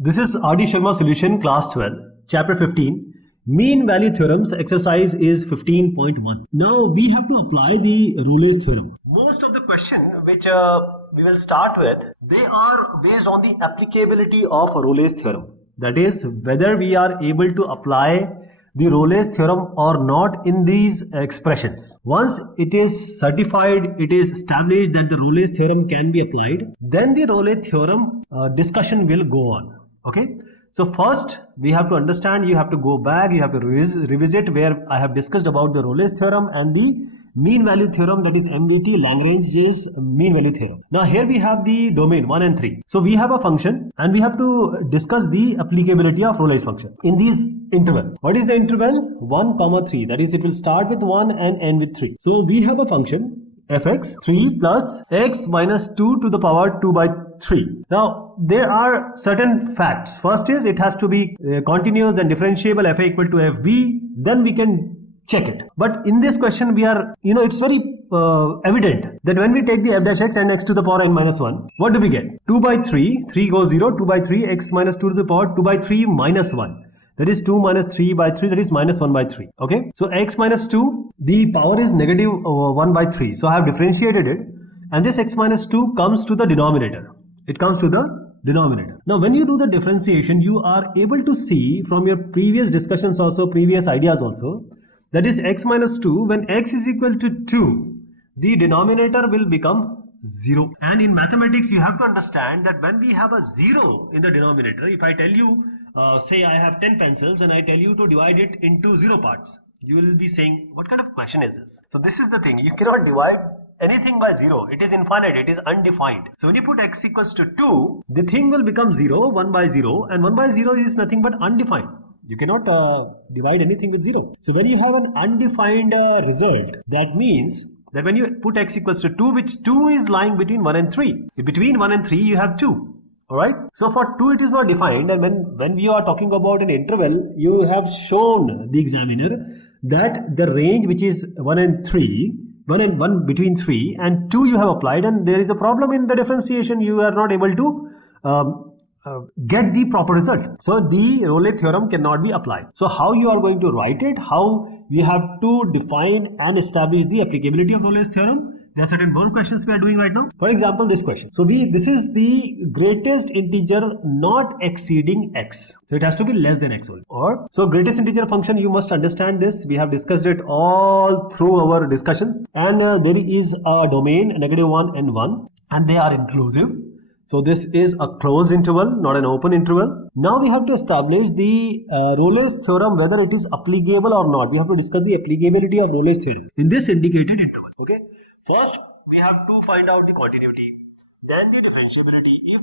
This is R.D. Sharma Solution, Class 12, Chapter 15. Mean Value Theorems. Exercise is 15.1. Now we have to apply the Rolle's theorem. Most of the question which we will start with, they are based on the applicability of Rolle's theorem. That is, whether we are able to apply the Rolle's theorem or not in these expressions. Once it is certified, it is established that the Rolle's theorem can be applied, then the Rolle's theorem discussion will go on. Okay, so first we have to understand, you have to go back, you have to revisit where I have discussed about the Rolle's theorem and the mean value theorem, that is MVT, Lagrange's mean value theorem. Now here we have the domain 1 and 3. So we have a function and we have to discuss the applicability of Rolle's function in these interval. What is the interval? 1, 3. That is, it will start with 1 and end with 3. So we have a function fx 3 plus x minus 2 to the power 2 by 3. Now there are certain facts. First is it has to be continuous and differentiable, fa equal to fb, then we can check it. But in this question we are, it's very evident that when we take the f dash x and x to the power n minus 1, what do we get? 2 by 3, 3 goes 0, 2 by 3, x minus 2 to the power 2 by 3 minus 1. That is 2 minus 3 by 3, that is minus 1 by 3. Okay, so x minus 2, the power is negative 1 by 3. So I have differentiated it, and this x minus 2 comes to the denominator. It comes to the denominator. Now when you do the differentiation, you are able to see from your previous discussions also, previous ideas also, that is x minus 2, when x is equal to 2, the denominator will become 0. And in mathematics, you have to understand that when we have a 0 in the denominator, if I tell you, say I have 10 pencils and I tell you to divide it into 0 parts, you will be saying, what kind of question is this? So this is the thing, you cannot divide anything by 0. It is infinite, it is undefined. So when you put x equals to 2, the thing will become 0, 1 by 0, and 1 by 0 is nothing but undefined. You cannot divide anything with 0. So when you have an undefined result, that means that when you put x equals to 2, which 2 is lying between 1 and 3. Between 1 and 3, you have 2. Alright. So for 2, it is not defined. And when we are talking about an interval, you have shown the examiner that the range which is 1 and 3, 1 and 1 between 3 and 2 you have applied, and there is a problem in the differentiation. You are not able to get the proper result. So the Rolle's theorem cannot be applied. So how you are going to write it, how we have to define and establish the applicability of Rolle's theorem. There are certain more questions we are doing right now. For example, this question. So this is the greatest integer not exceeding x. So it has to be less than x only. Or so greatest integer function, you must understand this. We have discussed it all through our discussions. And there is a domain -1 and 1, and they are inclusive. So this is a closed interval, not an open interval. Now we have to establish the Rolle's theorem, whether it is applicable or not. We have to discuss the applicability of Rolle's theorem in this indicated interval. Okay. First, we have to find out the continuity, then the differentiability. If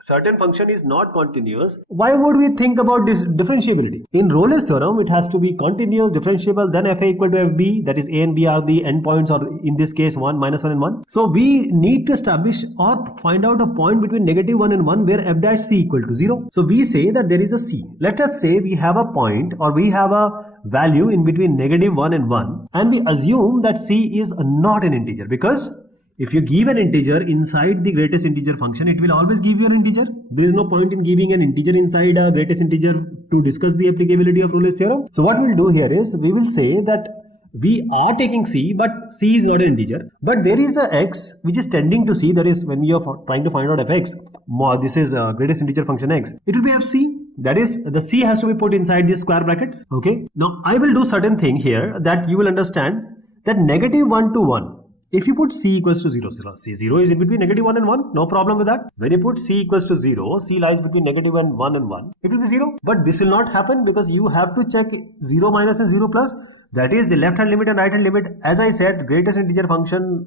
certain function is not continuous, why would we think about this differentiability? In Rolle's theorem, it has to be continuous, differentiable, then fa equal to fb, that is a and b are the endpoints, or in this case 1, -1 and 1. So we need to establish or find out a point between -1 and 1 where f dash c equal to 0. So we say that there is a c. Let us say we have a point, or we have a value in between -1 and 1, and we assume that c is not an integer, because if you give an integer inside the greatest integer function, it will always give you an integer. There is no point in giving an integer inside a greatest integer to discuss the applicability of Rolle's theorem. So what we'll do here is, we will say that we are taking c, but c is not an integer. But there is a x which is tending to c, that is when you are trying to find out fx, this is a greatest integer function x, it will be fc. That is, the c has to be put inside these square brackets. Okay. Now I will do certain thing here that you will understand that -1 to 1. If you put c equals to 0, 0 is in between -1 and 1, no problem with that. When you put c equals to 0, c lies between -1 and 1, it will be 0. But this will not happen, because you have to check 0 minus and 0 plus. That is the left hand limit and right hand limit. As I said, greatest integer function,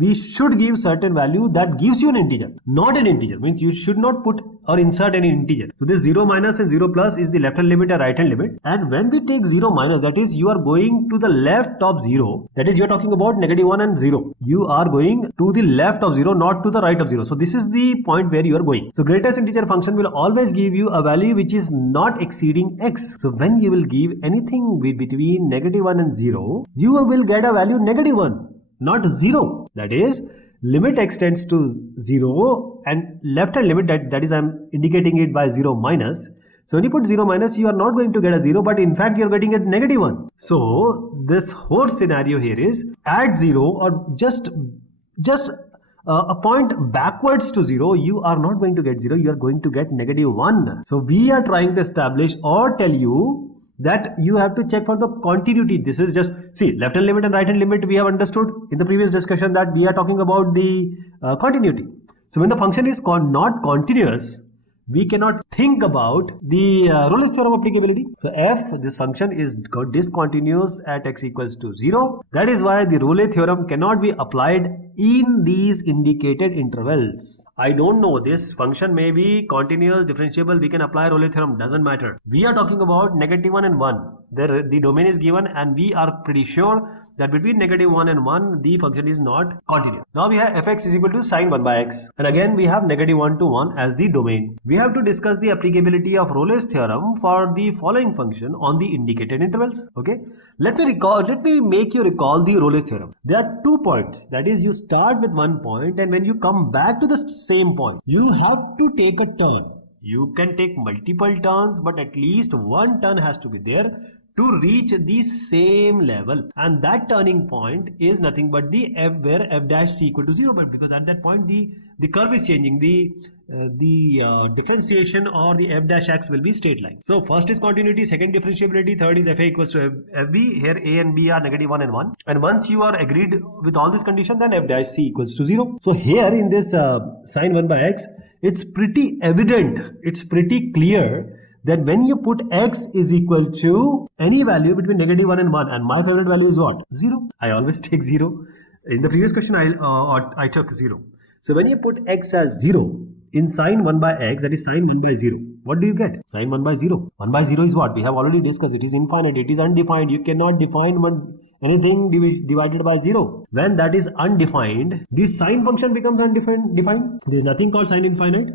we should give certain value that gives you an integer, not an integer. Means you should not put or insert any integer. So this 0 minus and 0 plus is the left hand limit and right hand limit. And when we take 0 minus, that is, you are going to the left of 0. That is, you are talking about -1 and 0. You are going to the left of 0, not to the right of 0. So this is the point where you are going. So greatest integer function will always give you a value which is not exceeding x. So when you will give anything between -1 and 0, you will get a value -1. Not 0. That is, limit x tends to 0 and left hand limit, that is I'm indicating it by 0 minus. So when you put 0 minus, you are not going to get a 0, but in fact you are getting a negative 1. So this whole scenario here is at 0 or just a point backwards to 0, you are not going to get 0, you are going to get negative 1. So we are trying to establish or tell you that you have to check for the continuity. This is just, see, left hand limit and right hand limit we have understood in the previous discussion that we are talking about the continuity. So when the function is not continuous, we cannot think about the Rolle's theorem applicability. So f, this function is discontinuous at x equals to 0. That is why the Rolle's theorem cannot be applied in these indicated intervals. I don't know, this function may be continuous, differentiable, we can apply Rolle's theorem, doesn't matter. We are talking about negative 1 and 1. The domain is given and we are pretty sure that between negative 1 and 1, the function is not continuous. Now we have fx is equal to sine 1 by x. And again, we have negative 1 to 1 as the domain. We have to discuss the applicability of Rolle's theorem for the following function on the indicated intervals. Okay. Let me make you recall the Rolle's theorem. There are 2 points. That is, you start with 1 point and when you come back to the same point, you have to take a turn. You can take multiple turns, but at least one turn has to be there to reach the same level, and that turning point is nothing but the f where f dash c equal to 0, because at that point the curve is changing, the differentiation or the f dash x will be straight line. So first is continuity, second differentiability, third is fa equals to fb. Here a and b are negative 1 and 1, and once you are agreed with all this condition, then f dash c equals to 0. So here in this sine 1 by x, it's pretty evident, it's pretty clear that when you put x is equal to any value between negative 1 and 1, and my favorite value is what? 0. I always take 0. In the previous question, I took 0. So when you put x as 0 in sine 1 by x, that is sine 1 by 0, what do you get? Sine 1 by 0. 1 by 0 is what? We have already discussed. It is infinite. It is undefined. You cannot define anything divided by 0. When that is undefined, this sine function becomes undefined. There is nothing called sine infinite.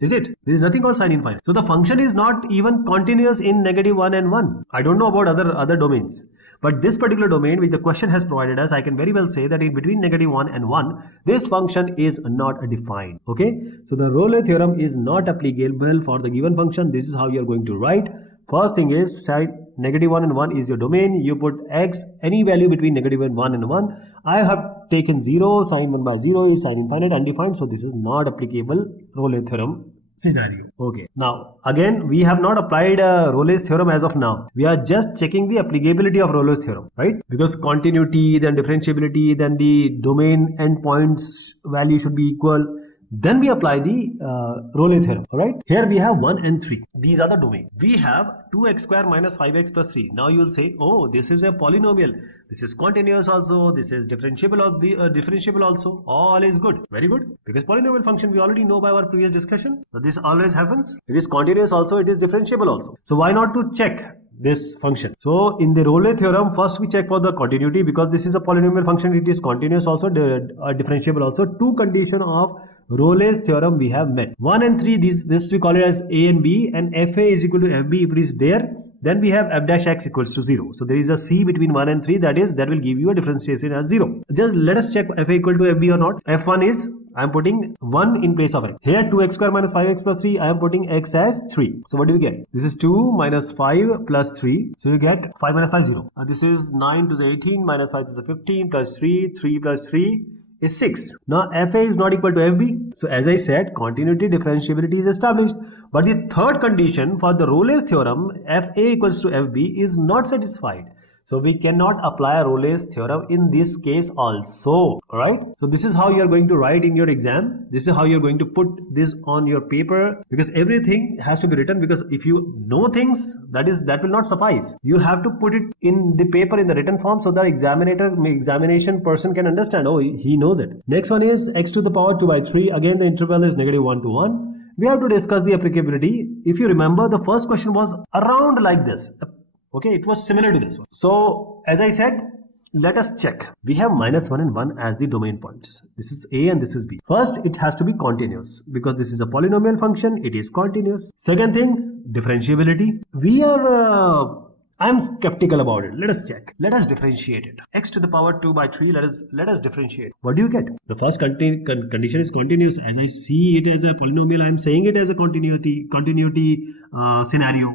Is it? There is nothing called sine infinite. So the function is not even continuous in negative 1 and 1. I don't know about other domains. But this particular domain which the question has provided us, I can very well say that in between negative 1 and 1, this function is not defined. Okay. So the Rolle's theorem is not applicable for the given function. This is how you are going to write. First thing is negative 1 and 1 is your domain. You put x, any value between negative 1 and 1. I have taken 0, sine 1 by 0 is sine infinite, undefined. So this is not applicable Rolle's theorem scenario. Okay. Now, again, we have not applied Rolle's theorem as of now. We are just checking the applicability of Rolle's theorem, right? Because continuity, then differentiability, then the domain endpoints value should be equal. Then we apply the Rolle's theorem. Alright. Here we have 1 and 3. These are the domain. We have 2x square minus 5x plus 3. Now you will say, oh, this is a polynomial. This is continuous also. This is differentiable also. All is good. Very good. Because polynomial function we already know by our previous discussion. So this always happens. It is continuous also. It is differentiable also. So why not to check this function? So in the Rolle's theorem, first we check for the continuity, because this is a polynomial function. It is continuous also, differentiable also. Two conditions of Rolle's theorem we have met. 1 and 3, this we call it as a and b, and fa is equal to fb. If it is there, then we have f dash x equals to 0. So there is a c between 1 and 3, that will give you a differentiation as 0. Just let us check fa equal to fb or not. F1 is, I am putting 1 in place of x. Here 2x square minus 5x plus 3, I am putting x as 3. So what do we get? This is 2 minus 5 plus 3. So you get 5 minus 5, 0. This is 9 to the 18 minus 5 to the 15 plus 3. 3 plus 3 is 6. Now fa is not equal to fb. So as I said, continuity differentiability is established. But the third condition for the Rolle's theorem, fa equals to fb, is not satisfied. So we cannot apply Rolle's theorem in this case also. Alright. So this is how you are going to write in your exam. This is how you are going to put this on your paper, because everything has to be written, because if you know things, that will not suffice. You have to put it in the paper in the written form so the examination person can understand, oh, he knows it. Next one is x to the power 2 by 3. Again, the interval is negative 1 to 1. We have to discuss the applicability. If you remember, the first question was around like this. Okay, it was similar to this one. So, as I said, let us check. We have minus 1 and 1 as the domain points. This is a and this is b. First, it has to be continuous, because this is a polynomial function. It is continuous. Second thing, differentiability. We are I'm skeptical about it. Let us check. Let us differentiate it. X to the power 2 by 3. Let us differentiate. What do you get? The first condition is continuous. As I see it as a polynomial, I am saying it as a continuity scenario.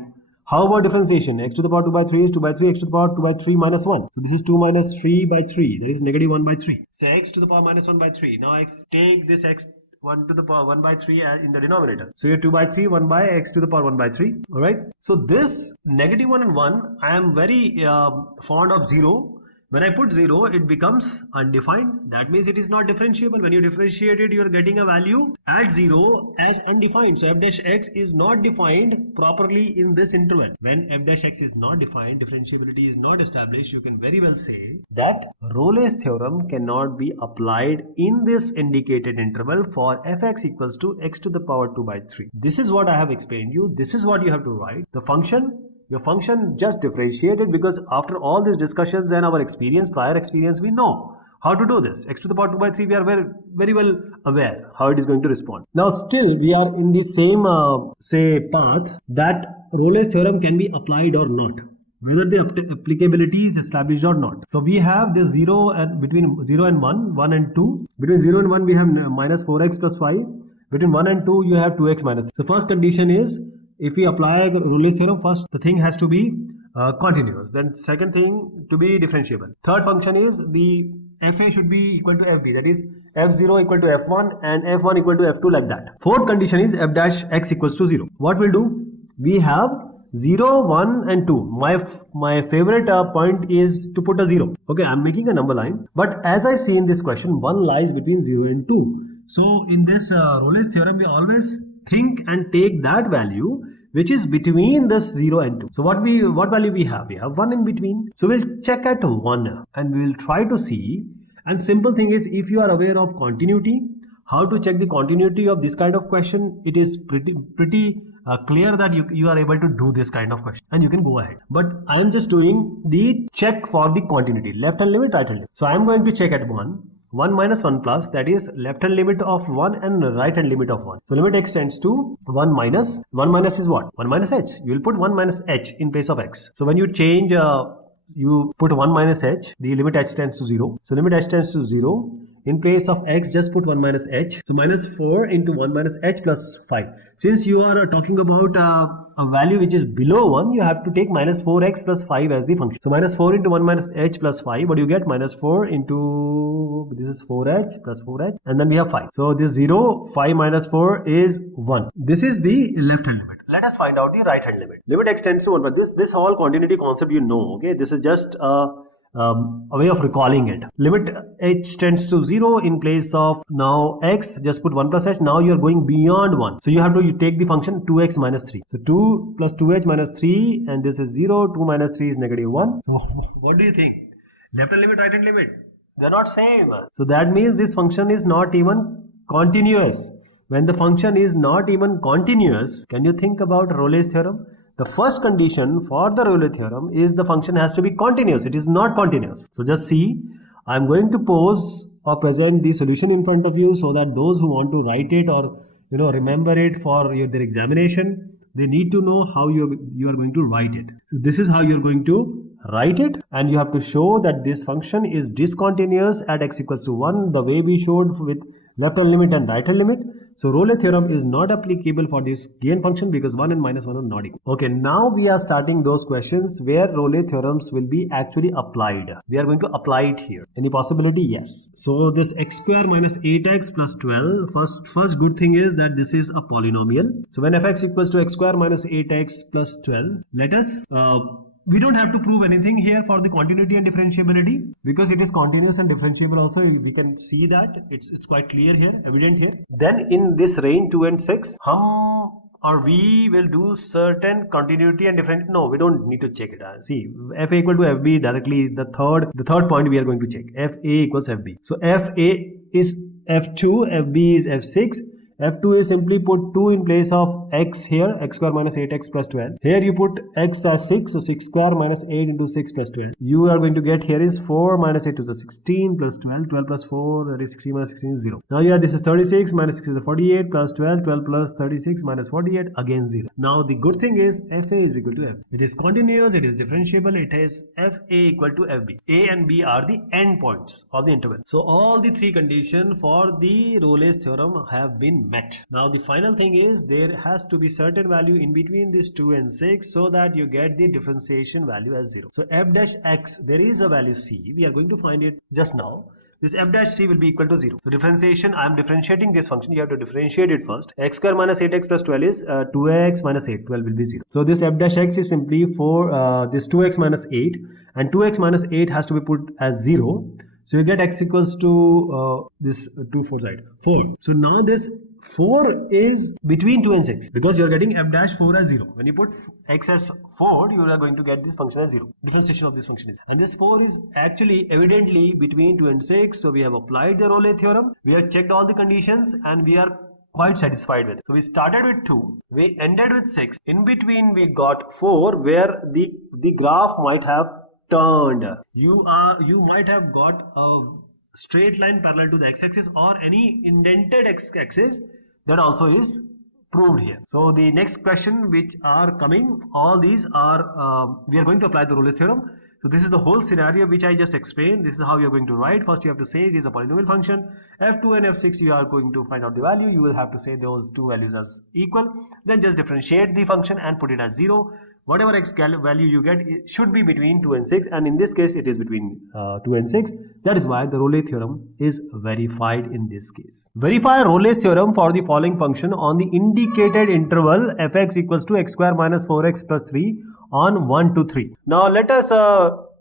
How about differentiation? X to the power 2 by 3 is 2 by 3. X to the power 2 by 3 minus 1. So this is 2 minus 3 by 3. That is negative 1 by 3. So x to the power minus 1 by 3. Now take this x 1 to the power 1 by 3 in the denominator. So here 2 by 3, 1 by x to the power 1 by 3. Alright. So this negative 1 and 1, I am very fond of 0. When I put 0, it becomes undefined. That means it is not differentiable. When you differentiate it, you are getting a value at 0 as undefined. So f dash x is not defined properly in this interval. When f dash x is not defined, differentiability is not established, you can very well say that Rolle's theorem cannot be applied in this indicated interval for fx equals to x to the power 2 by 3. This is what I have explained you. This is what you have to write. The function, your function just differentiated, because after all these discussions and our prior experience, we know how to do this. X to the power 2 by 3, we are very, very well aware how it is going to respond. Now still we are in the same path that Rolle's theorem can be applied or not, whether the applicability is established or not. So we have this 0 and between 0 and 1, 1 and 2. Between 0 and 1 we have minus 4x plus 5. Between 1 and 2 you have 2x minus 3. So first condition is, if we apply Rolle's theorem, first the thing has to be continuous. Then second thing to be differentiable. Third function is the fa should be equal to fb. That is f0 equal to f1 and f1 equal to f2, like that. Fourth condition is f dash x equals to 0. What we'll do? We have 0, 1 and 2. My favorite point is to put a 0. Okay, I'm making a number line. But as I see in this question, 1 lies between 0 and 2. So in this Rolle's theorem, we always think and take that value which is between this 0 and 2. So what value we have? We have 1 in between. So we'll check at 1 and we will try to see. And simple thing is, if you are aware of continuity, how to check the continuity of this kind of question, it is pretty clear that you are able to do this kind of question and you can go ahead. But I am just doing the check for the continuity, left hand limit, right hand limit. So I am going to check at 1 minus 1 plus, that is left hand limit of 1 and right hand limit of 1. So limit x tends to 1 minus is what? 1 minus h. You will put 1 minus h in place of x. So when you change, you put 1 minus h, the limit h tends to 0. So limit h tends to 0. In place of x, just put 1 minus h. So minus 4 into 1 minus h plus 5. Since you are talking about a value which is below 1, you have to take minus 4x plus 5 as the function. So minus 4 into 1 minus h plus 5. What do you get? Minus 4 into, this is 4h plus 4h. And then we have 5. So this 0, 5 minus 4 is 1. This is the left hand limit. Let us find out the right hand limit. Limit x tends to 1. But this whole continuity concept you know. Okay, this is just a way of recalling it. Limit h tends to 0 in place of now x, just put 1 plus h. Now you are going beyond 1. So you have to take the function 2x minus 3. So 2 plus 2h minus 3, and this is 0. 2 minus 3 is negative 1. So what do you think? Left hand limit, right hand limit? They're not same. So that means this function is not even continuous. When the function is not even continuous, can you think about Rolle's theorem? The first condition for the Rolle theorem is the function has to be continuous. It is not continuous. So just see, I am going to pose or present the solution in front of you so that those who want to write it or remember it for their examination, they need to know how you are going to write it. So this is how you are going to write it, and you have to show that this function is discontinuous at x equals to 1, the way we showed with left hand limit and right hand limit. So Rolle theorem is not applicable for this gain function because 1 and minus 1 are not equal. Okay, now we are starting those questions where Rolle theorems will be actually applied. We are going to apply it here. Any possibility? Yes. So this x square minus 8x plus 12, first good thing is that this is a polynomial. So when fx equals to x square minus 8x plus 12, let us we don't have to prove anything here for the continuity and differentiability because it is continuous and differentiable also. We can see that it's quite clear here, evident here. Then in this range 2 and 6, we will do certain continuity and different. No, we don't need to check it. See, fa equal to fb directly. The third point we are going to check. Fa equals fb. So fa is f2, fb is f6. f2 is simply put 2 in place of x here, x square minus 8x plus 12. Here you put x as 6, so 6 square minus 8 into 6 plus 12. You are going to get here is 4 minus 8 to the 16 plus 12, 12 plus 4, that is 16 minus 16 is 0. Now yeah, this is 36 minus 6 is 48 plus 12, 12 plus 36 minus 48, again 0. Now the good thing is fa is equal to f. It is continuous, it is differentiable, it is fa equal to fb. A and b are the endpoints of the interval. So all the three conditions for the Rolle's theorem have been met. Now the final thing is there has to be certain value in between this 2 and 6 so that you get the differentiation value as 0. So f dash x, there is a value c. We are going to find it just now. This f dash c will be equal to 0. So differentiation, I am differentiating this function. You have to differentiate it first. X square minus 8x plus 12 is 2x minus 8. 12 will be 0. So this f dash x is simply for this 2x minus 8. And 2x minus 8 has to be put as 0. So you get x equals to this 2 4 side 4. So now this 4 is between 2 and 6 because you are getting f dash 4 as 0. When you put x as 4, you are going to get this function as 0. Differentiation of this function is. And this 4 is actually evidently between 2 and 6. So we have applied the Rolle theorem. We have checked all the conditions and we are quite satisfied with it. So we started with 2, we ended with 6. In between we got 4 where the graph might have turned. You might have got a straight line parallel to the x-axis or any indented x-axis, that also is proved here. So the next question which are coming, all these are we are going to apply the Rolle's theorem. So this is the whole scenario which I just explained. This is how you are going to write. First you have to say it is a polynomial function. f2 and f6 you are going to find out the value. You will have to say those two values as equal. Then just differentiate the function and put it as 0. Whatever x value you get, it should be between 2 and 6, and in this case it is between 2 and 6. That is why the Rolle theorem is verified in this case. Verify Rolle's theorem for the following function on the indicated interval fx equals to x square minus 4x plus 3 on 1 to 3. Now let us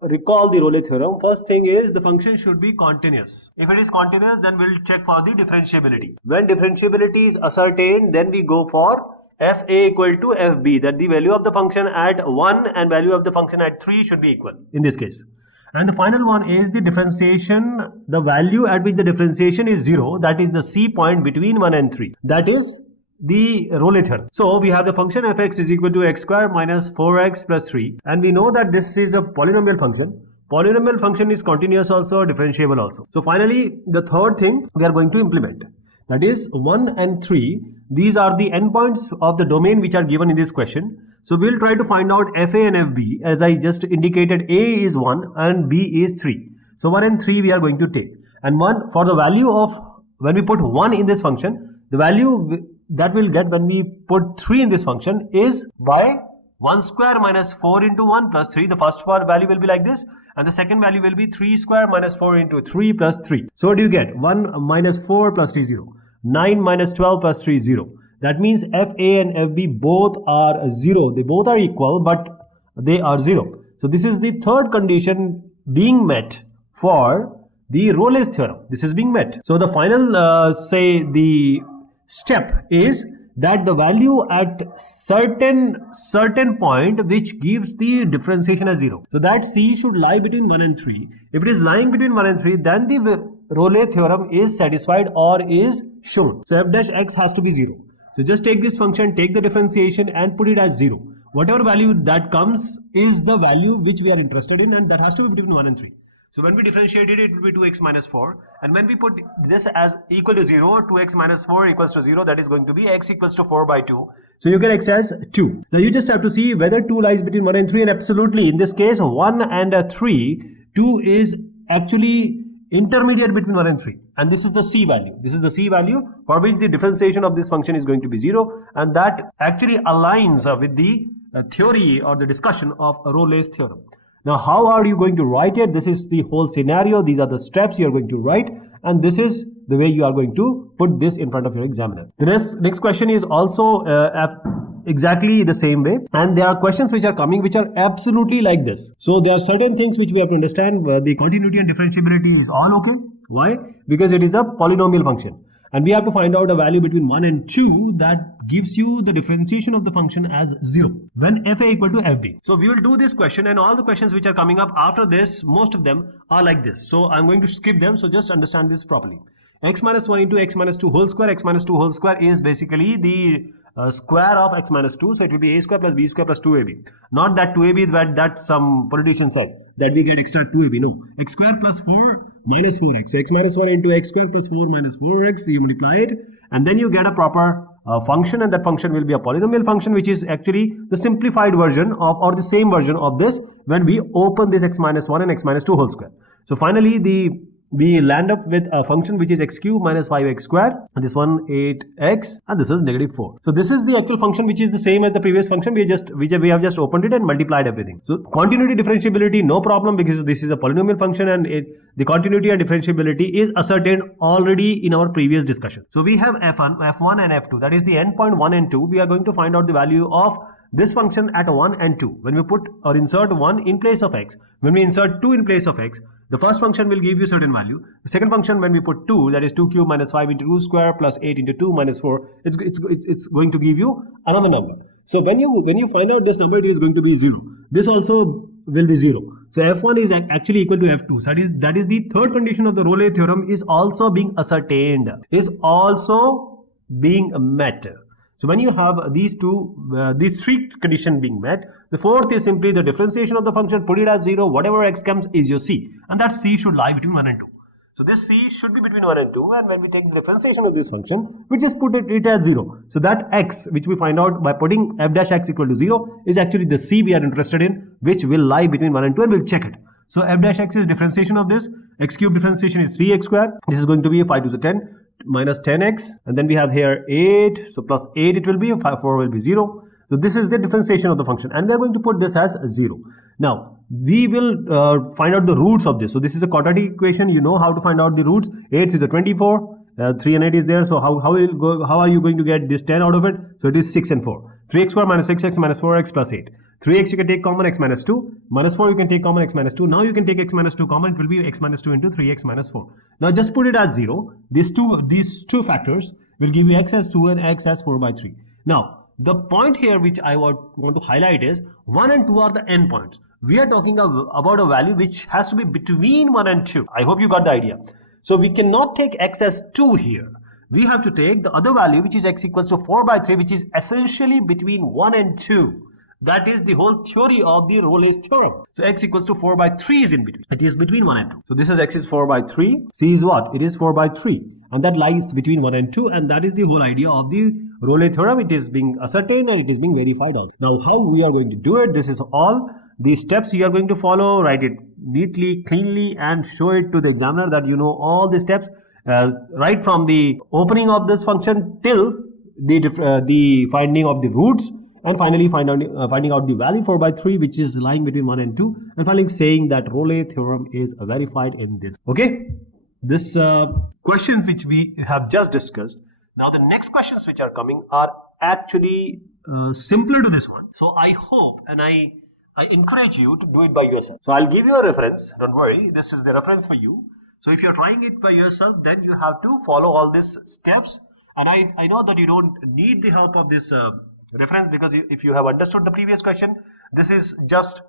recall the Rolle theorem. First thing is the function should be continuous. If it is continuous, then we'll check for the differentiability. When differentiability is ascertained, then we go for fa equal to fb, that the value of the function at 1 and value of the function at 3 should be equal in this case. And the final one is the differentiation, the value at which the differentiation is 0, that is the c point between 1 and 3. That is the Rolle theorem. So we have the function fx is equal to x square minus 4x plus 3, and we know that this is a polynomial function. Polynomial function is continuous also, differentiable also. So finally the third thing we are going to implement, that is 1 and 3. These are the endpoints of the domain which are given in this question. So we will try to find out fa and fb. As I just indicated, a is 1 and b is 3. So 1 and 3 we are going to take. And 1 for the value of, when we put 1 in this function, the value that we'll get when we put 3 in this function is by 1 square minus 4 into 1 plus 3. The first value will be like this, and the second value will be 3 square minus 4 into 3 plus 3. So what do you get? 1 minus 4 plus 3, 0. 9 minus 12 plus 3, 0. That means fa and fb both are 0. They both are equal, but they are 0. So this is the third condition being met for the Rolle's theorem. This is being met. So the final the step is that the value at certain point which gives the differentiation as 0. So that c should lie between 1 and 3. If it is lying between 1 and 3, then the Rolle theorem is satisfied or is shown. So f dash x has to be 0. So just take this function, take the differentiation and put it as 0. Whatever value that comes is the value which we are interested in, and that has to be between 1 and 3. So when we differentiate it, it will be 2x minus 4. And when we put this as equal to 0, 2x minus 4 equals to 0, that is going to be x equals to 4 by 2. So you get x as 2. Now you just have to see whether 2 lies between 1 and 3, and absolutely in this case 1 and 3, 2 is actually intermediate between 1 and 3, and this is the c value. This is the c value for which the differentiation of this function is going to be 0, and that actually aligns with the theory or the discussion of Rolle's theorem. Now how are you going to write it? This is the whole scenario. These are the steps you are going to write, and this is the way you are going to put this in front of your examiner. The next question is also exactly the same way, and there are questions which are coming which are absolutely like this. So there are certain things which we have to understand. The continuity and differentiability is all okay. Why? Because it is a polynomial function, and we have to find out a value between 1 and 2 that gives you the differentiation of the function as 0 when fa equal to fb. So we will do this question, and all the questions which are coming up after this, most of them are like this. So I'm going to skip them, so just understand this properly. X minus 1 into x minus 2 whole square. X minus 2 whole square is basically the square of x minus 2. So it will be a square plus b square plus 2ab. Not that 2ab that some politician said that we get extra 2ab. No. X square plus 4 minus 4x. So x minus 1 into x square plus 4 minus 4x. You multiply it and then you get a proper function, and that function will be a polynomial function, which is actually the simplified version of, or the same version of this when we open this x minus 1 and x minus 2 whole square. So finally we land up with a function which is x cube minus 5x square, and this one 8x, and this is negative 4. So this is the actual function which is the same as the previous function. We have just opened it and multiplied everything. So continuity differentiability, no problem, because this is a polynomial function, and the continuity and differentiability is ascertained already in our previous discussion. So we have f1 and f2, that is the endpoint 1 and 2. We are going to find out the value of this function at 1 and 2. When we put or insert 1 in place of x, when we insert 2 in place of x, the first function will give you certain value. The second function, when we put 2, that is 2 cube minus 5 into 2 square plus 8 into 2 minus 4, it's going to give you another number. So when you find out this number, it is going to be 0. This also will be 0. So f1 is actually equal to f2. So that is the third condition of the Rollet theorem is also being ascertained, is also being met. So when you have these three conditions being met, the fourth is simply the differentiation of the function, put it as 0, whatever x comes is your c, and that c should lie between 1 and 2. So this c should be between 1 and 2, and when we take the differentiation of this function, we just put it as 0. So that x, which we find out by putting f dash x equal to 0, is actually the c we are interested in, which will lie between 1 and 2, and we'll check it. So f dash x is differentiation of this, x cube differentiation is 3x square, this is going to be 5 to the 10, minus 10x, and then we have here 8, so plus 8 it will be, 4 will be 0. So this is the differentiation of the function, and we are going to put this as 0. Now we will find out the roots of this. So this is a quadratic equation. You know how to find out the roots. 8 is a 24, 3 and 8 is there. So how are you going to get this 10 out of it? So it is 6 and 4. 3x square minus 6x minus 4x plus 8. 3x you can take common, x minus 2. Minus 4 you can take common, x minus 2. Now you can take x minus 2 common. It will be x minus 2 into 3x minus 4. Now just put it as 0. These two factors will give you x as 2 and x as 4 by 3. Now the point here which I want to highlight is 1 and 2 are the endpoints. We are talking about a value which has to be between 1 and 2. I hope you got the idea. So we cannot take x as 2 here. We have to take the other value, which is x equals to 4 by 3, which is essentially between 1 and 2. That is the whole theory of the Rollet's theorem. So x equals to 4 by 3 is in between. It is between 1 and 2. So this is x is 4 by 3. C is what? It is 4 by 3. And that lies between 1 and 2. And that is the whole idea of the Rollet theorem. It is being ascertained and it is being verified also. Now how we are going to do it? This is all the steps you are going to follow. Write it neatly, cleanly, and show it to the examiner that you know all the steps. Right from the opening of this function till the finding of the roots, and finally finding out the value 4 by 3, which is lying between 1 and 2, and finally saying that Rollet theorem is verified in this. Okay, this question which we have just discussed. Now the next questions which are coming are actually simpler to this one. So I hope and I encourage you to do it by yourself. So I'll give you a reference. Don't worry, this is the reference for you. So if you're trying it by yourself, then you have to follow all these steps. And I know that you don't need the help of this reference, because if you have understood the previous question, this is just,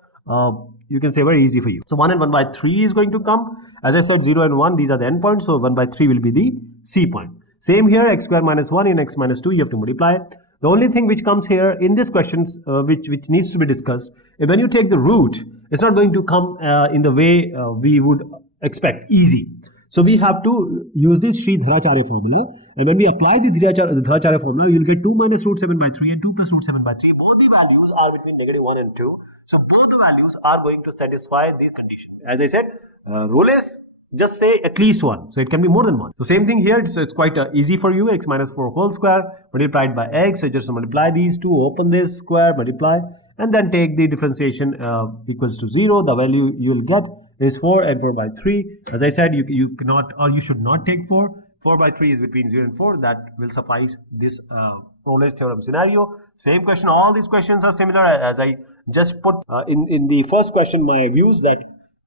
you can say, very easy for you. So 1 and 1 by 3 is going to come. As I said, 0 and 1, these are the endpoints. So 1 by 3 will be the C point. Same here, x square minus 1 in x minus 2, you have to multiply. The only thing which comes here in this question, which needs to be discussed, is when you take the root, it's not going to come in the way we would expect, easy. So we have to use this Sridharacharya formula, and when we apply the Dharacharya formula, you'll get 2 minus root 7 by 3 and 2 plus root 7 by 3. Both the values are between negative 1 and 2. So both the values are going to satisfy the condition. As I said, Rollet's just say at least 1. So it can be more than 1. So same thing here. So it's quite easy for you. X minus 4 whole square multiplied by x. So just multiply these two, open this square, multiply, and then take the differentiation equals to 0. The value you will get is 4 and 4 by 3. As I said, you cannot, or you should not take 4. 4 by 3 is between 0 and 4. That will suffice this Rollet's theorem scenario. Same question. All these questions are similar. As I just put in the first question, my views that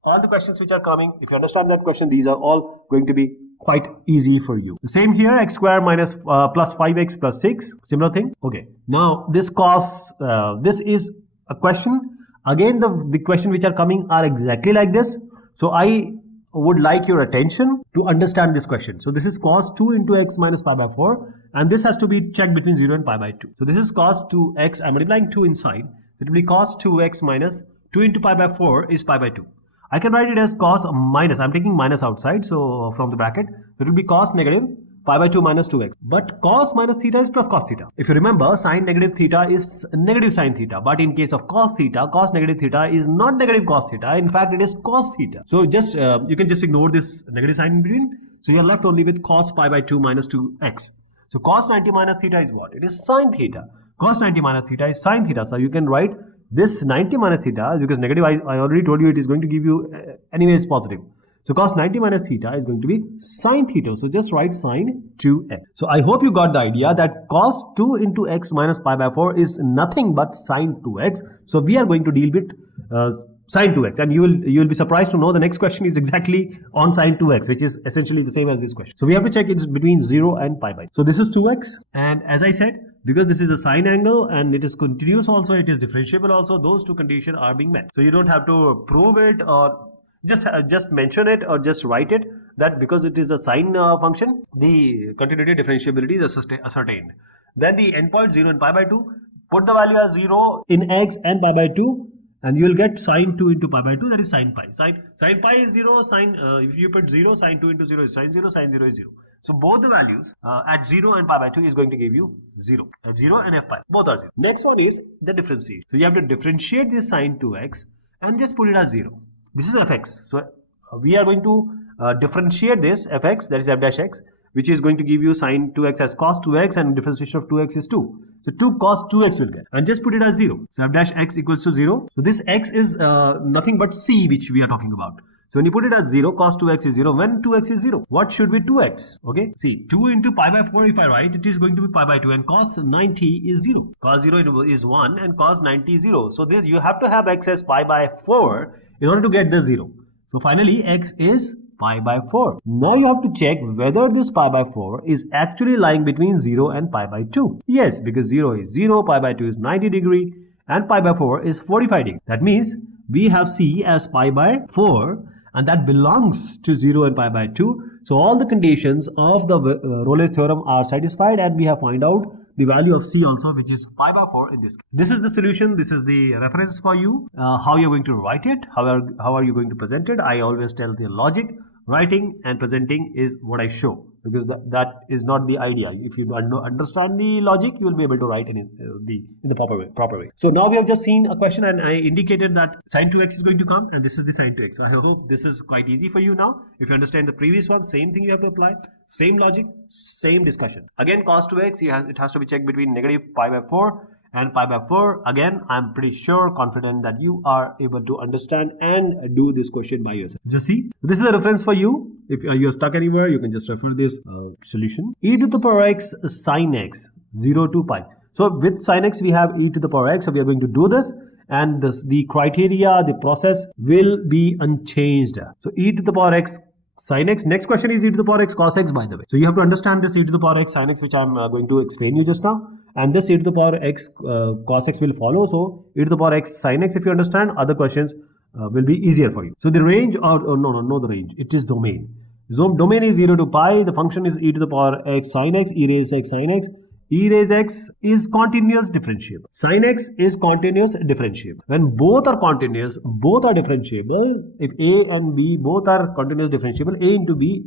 all the questions which are coming, if you understand that question, these are all going to be quite easy for you. The same here, x square minus plus 5x plus 6. Similar thing. Okay. Now this this is a question. Again, the question which are coming are exactly like this. So I would like your attention to understand this question. So this is cos 2 into x minus pi by 4, and this has to be checked between 0 and pi by 2. So this is cos 2x, I'm multiplying 2 inside, it will be cos 2x minus 2 into pi by 4 is pi by 2. I can write it as cos minus, I'm taking minus outside, so from the bracket, it will be cos negative pi by 2 minus 2x. But cos minus theta is plus cos theta. If you remember, sin negative theta is negative sin theta. But in case of cos theta, cos negative theta is not negative cos theta. In fact, it is cos theta. So just you can just ignore this negative sign in between. So you're left only with cos pi by 2 minus 2x. So cos 90 minus theta is what? It is sin theta. Cos 90 minus theta is sin theta. So you can write this 90 minus theta, because negative, I already told you it is going to give you anyways positive. So cos 90 minus theta is going to be sin theta. So just write sin 2x. So I hope you got the idea that cos 2 into x minus pi by 4 is nothing but sin 2x. So we are going to deal with sin 2x, and you will be surprised to know the next question is exactly on sin 2x, which is essentially the same as this question. So we have to check it's between 0 and pi by 2. So this is 2x, and as I said, because this is a sine angle and it is continuous also, it is differentiable also, those two conditions are being met. So you don't have to prove it or just mention it or just write it that because it is a sine function, the continuity differentiability is ascertained. Then the endpoint 0 and pi by 2, put the value as 0 in x and pi by 2, and you will get sine 2 into pi by 2, that is sine pi. Sine pi is 0, if you put 0, sine 2 into 0 is sine 0 is 0. So both the values at 0 and pi by 2 is going to give you 0. At 0 and f pi, both are 0. Next one is the differentiation. So you have to differentiate this sine 2x and just put it as 0. This is fx. So we are going to differentiate this fx, that is f dash x, which is going to give you sine 2x as cos 2x, and differentiation of 2x is 2. So 2 cos 2x will get, and just put it as 0. So f dash x equals to 0. So this x is nothing but c, which we are talking about. So when you put it as 0, cos 2x is 0. When 2x is 0, what should be 2x? Okay, see, 2 into pi by 4, if I write, it is going to be pi by 2, and cos 90 is 0. Cos 0 is 1 and cos 90 is 0. So this you have to have x as pi by 4 in order to get the 0. So finally, x is pi by 4. Now you have to check whether this pi by 4 is actually lying between 0 and pi by 2. Yes, because 0 is 0, pi by 2 is 90 degree, and pi by 4 is 45 degree. That means we have c as pi by 4, and that belongs to 0 and pi by 2. So all the conditions of the Rolle's theorem are satisfied, and we have found out the value of c also, which is pi by 4 in this case. This is the solution. This is the reference for you. How you're going to write it, how are you going to present it. I always tell the logic, writing and presenting is what I show, because that is not the idea. If you understand the logic, you will be able to write in the proper way. So now we have just seen a question, and I indicated that sin 2x is going to come, and this is the sin 2x. So I hope this is quite easy for you now. If you understand the previous one, same thing you have to apply, same logic, same discussion. Again, cos 2x, it has to be checked between negative pi by 4 and pi by 4. Again, I'm pretty sure, confident that you are able to understand and do this question by yourself. Just see, this is a reference for you. If you're stuck anywhere, you can just refer this solution. E to the power x sin x, 0 to pi. So with sin x, we have e to the power x. So we are going to do this, and the criteria, the process will be unchanged. So e to the power x sin x. Next question is e to the power x cos x, by the way. So you have to understand this e to the power x sin x, which I'm going to explain you just now. And this e to the power x cos x will follow. So e to the power x sin x, if you understand, other questions will be easier for you. So the range, no, the range, it is domain. So domain is 0 to pi. The function is e to the power x sin x, e raised x sin x. E raised x is continuous differentiable. Sin x is continuous differentiable. When both are continuous, both are differentiable. If a and b both are continuous differentiable, a into b,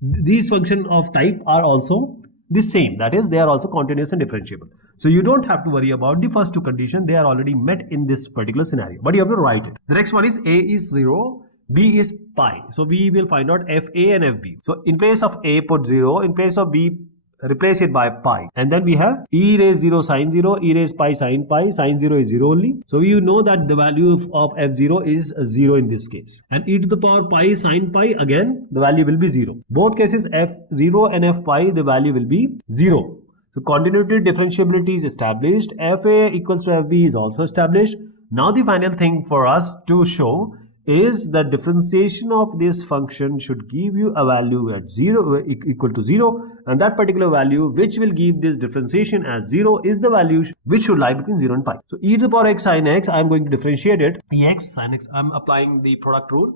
these functions of type are also the same. That is, they are also continuous and differentiable. So you don't have to worry about the first two conditions. They are already met in this particular scenario. But you have to write it. The next one is a is 0. B is pi. So we will find out FA and FB. So in place of A, put 0. In place of B, replace it by pi. And then we have e raised 0 sin 0, e raised pi sin pi. Sin 0 is 0 only. So you know that the value of F0 is 0 in this case. And e to the power pi sin pi, again, the value will be 0. Both cases, F0 and F pi, the value will be 0. So continuity differentiability is established. FA equals to FB is also established. Now the final thing for us to show is the differentiation of this function should give you a value at 0 equal to 0, and that particular value which will give this differentiation as 0 is the value which should lie between 0 and pi. So e to the power x sin x, I am going to differentiate it. Ex sin x, I am applying the product rule.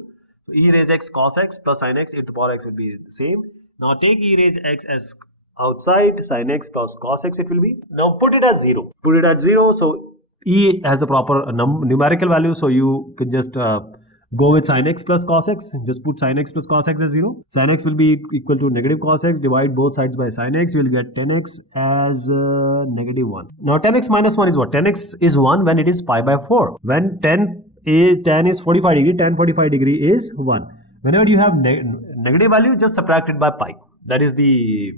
So e raise x cos x plus sin x e to the power x will be the same. Now take e raise x as outside, sin x plus cos x it will be. Now put it at 0. Put it at 0. So e has a proper numerical value. So you can just go with sin x plus cos x. Just put sin x plus cos x as 0. Sin x will be equal to negative cos x. Divide both sides by sin x. You will get 10x as negative 1. Now 10x minus 1 is what? 10x is 1 when it is pi by 4. When 10 is 45 degree, tan 45 degree is 1. Whenever you have negative value, just subtract it by pi. That is the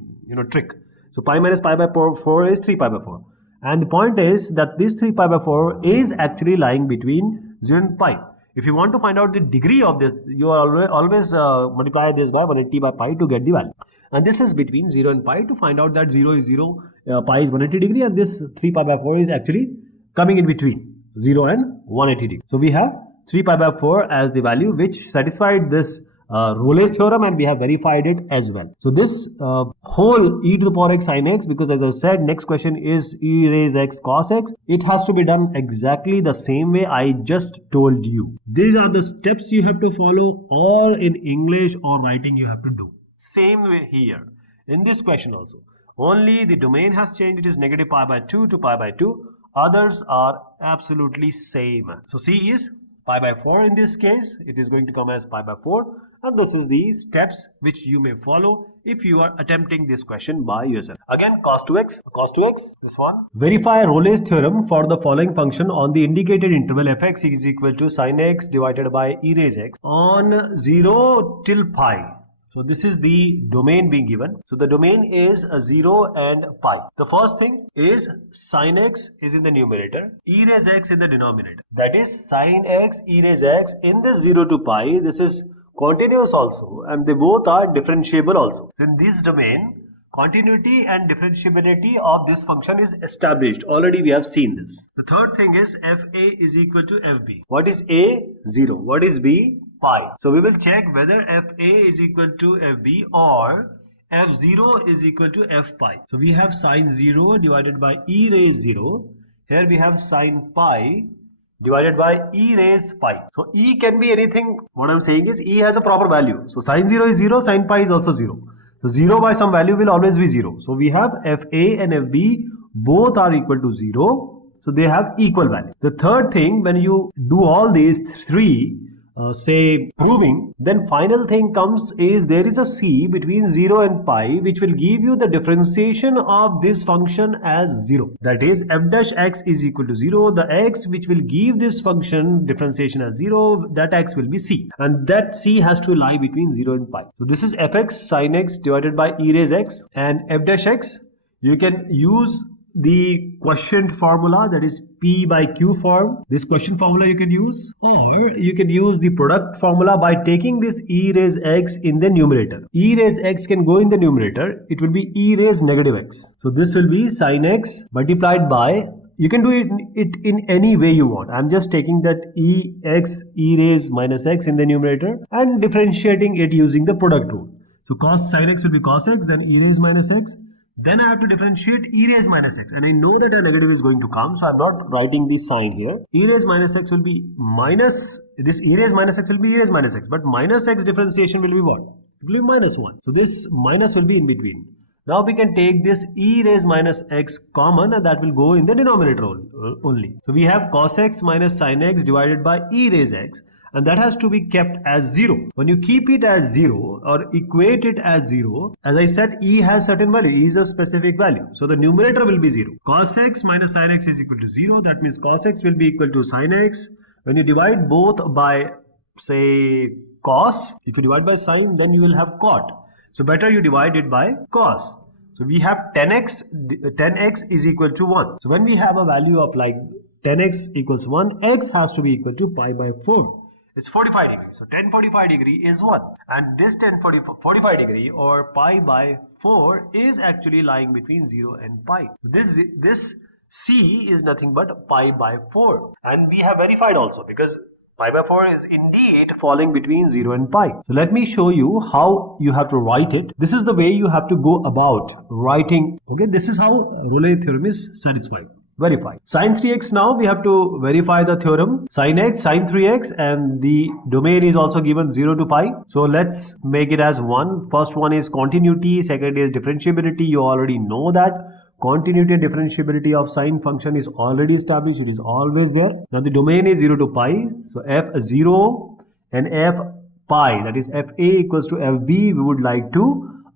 trick. So pi minus pi by 4 is 3 pi by 4. And the point is that this 3 pi by 4 is actually lying between 0 and pi. If you want to find out the degree of this, you always multiply this by 180 by pi to get the value. And this is between 0 and pi to find out that 0 is 0, pi is 180 degree, and this 3 pi by 4 is actually coming in between 0 and 180 degree. So we have 3 pi by 4 as the value which satisfied this Rolle's theorem, and we have verified it as well. So this whole e to the power x sin x, because as I said, next question is e raise x cos x. It has to be done exactly the same way I just told you. These are the steps you have to follow, all in English or writing you have to do. Same way here. In this question also. Only the domain has changed. It is negative pi by 2 to pi by 2. Others are absolutely same. So C is pi by 4 in this case. It is going to come as pi by 4. And this is the steps which you may follow if you are attempting this question by yourself. Again, cos 2x, this one. Verify Rolle's theorem for the following function on the indicated interval fx is equal to sin x divided by e raise x on 0 till pi. So this is the domain being given. So the domain is 0 and pi. The first thing is sin x is in the numerator, e raise x in the denominator. That is sin x, e raise x in the 0 to pi. This is continuous also, and they both are differentiable also. In this domain, continuity and differentiability of this function is established. Already we have seen this. The third thing is fa is equal to fb. What is a? 0. What is b? Pi. So we will check whether fa is equal to fb or f0 is equal to f pi. So we have sin 0 divided by e raise 0. Here we have sin pi divided by e raise pi. So e can be anything. What I am saying is e has a proper value. So sin 0 is 0, sin pi is also 0. So 0 by some value will always be 0. So we have fa and fb both are equal to 0. So they have equal value. The third thing, when you do all these three, say proving, then final thing comes is there is a c between 0 and pi which will give you the differentiation of this function as 0. That is f dash x is equal to 0. The x which will give this function differentiation as 0, that x will be c, and that c has to lie between 0 and pi. So this is fx sin x divided by e raise x, and f dash x you can use the quotient formula, that is p by q form. This quotient formula you can use, or you can use the product formula by taking this e raise x in the numerator. E raise x can go in the numerator, it will be e raise negative x. So this will be sin x multiplied by, you can do it in any way you want. I'm just taking that e raise minus x in the numerator and differentiating it using the product rule. So cos sin x will be cos x, then e raise minus x. Then I have to differentiate e raise minus x, and I know that a negative is going to come, so I'm not writing the sign here. E raise minus x will be minus, this e raise minus x will be e raise minus x, but minus x differentiation will be what? It will be minus 1. So this minus will be in between. Now we can take this e raise minus x common, and that will go in the denominator only. So we have cos x minus sin x divided by e raise x, and that has to be kept as 0. When you keep it as 0 or equate it as 0, as I said, e has certain value, e is a specific value. So the numerator will be 0. Cos x minus sin x is equal to 0. That means cos x will be equal to sin x. When you divide both by, say, cos, if you divide by sin, then you will have cot. So better you divide it by cos. So we have 10x is equal to 1. So when we have a value of like 10x equals 1, x has to be equal to pi by 4. It's 45 degrees. So tan 45 degree is 1. And this tan 45 degree or pi by 4 is actually lying between 0 and pi. This c is nothing but pi by 4. And we have verified also, because pi by 4 is indeed falling between 0 and pi. So let me show you how you have to write it. This is the way you have to go about writing. Okay, this is how Rolle's theorem is satisfied. verified. Sin 3x, now we have to verify the theorem. Sin x, sin 3x, and the domain is also given 0 to pi. So let's make it as 1. First one is continuity, second is differentiability. You already know that. Continuity and differentiability of sine function is already established. It is always there. Now the domain is 0 to pi. So f0 and f pi, that is fa equals to fb, we would like to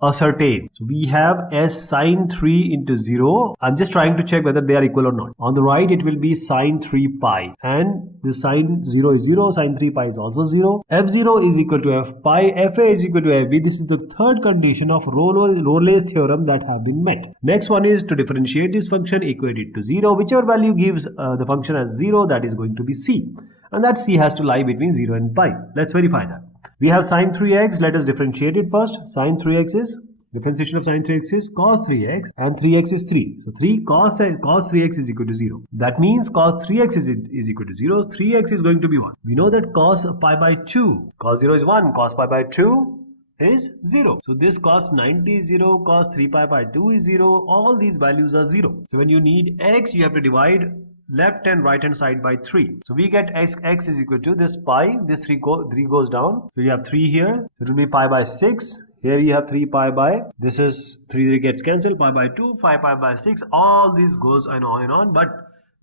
ascertain. So we have s sine 3 into 0. I'm just trying to check whether they are equal or not. On the right it will be sine 3 pi, and the sine 0 is 0, sine 3 pi is also 0. f0 is equal to f pi, fa is equal to fb. This is the third condition of Rolle's theorem that have been met. Next one is to differentiate this function, equate it to 0. Whichever value gives the function as 0, that is going to be c, and that c has to lie between 0 and pi. Let's verify that. We have sine 3x. Let us differentiate it first. Sine 3x is, differentiation of sine 3x is cos 3x, and 3x is 3. So 3 cos 3x is equal to 0. That means cos 3x is equal to 0. 3x is going to be 1. We know that cos pi by 2, cos 0 is 1, cos pi by 2 is 0. So this cos 90 is 0, cos 3 pi by 2 is 0. All these values are 0. So when you need x, you have to divide left and right hand side by 3. So we get x is equal to this pi, this 3 goes down. So you have 3 here. It will be pi by 6. Here you have 3 pi by, this is 3 gets cancelled, pi by 2, 5 pi by 6. All this goes and on and on. But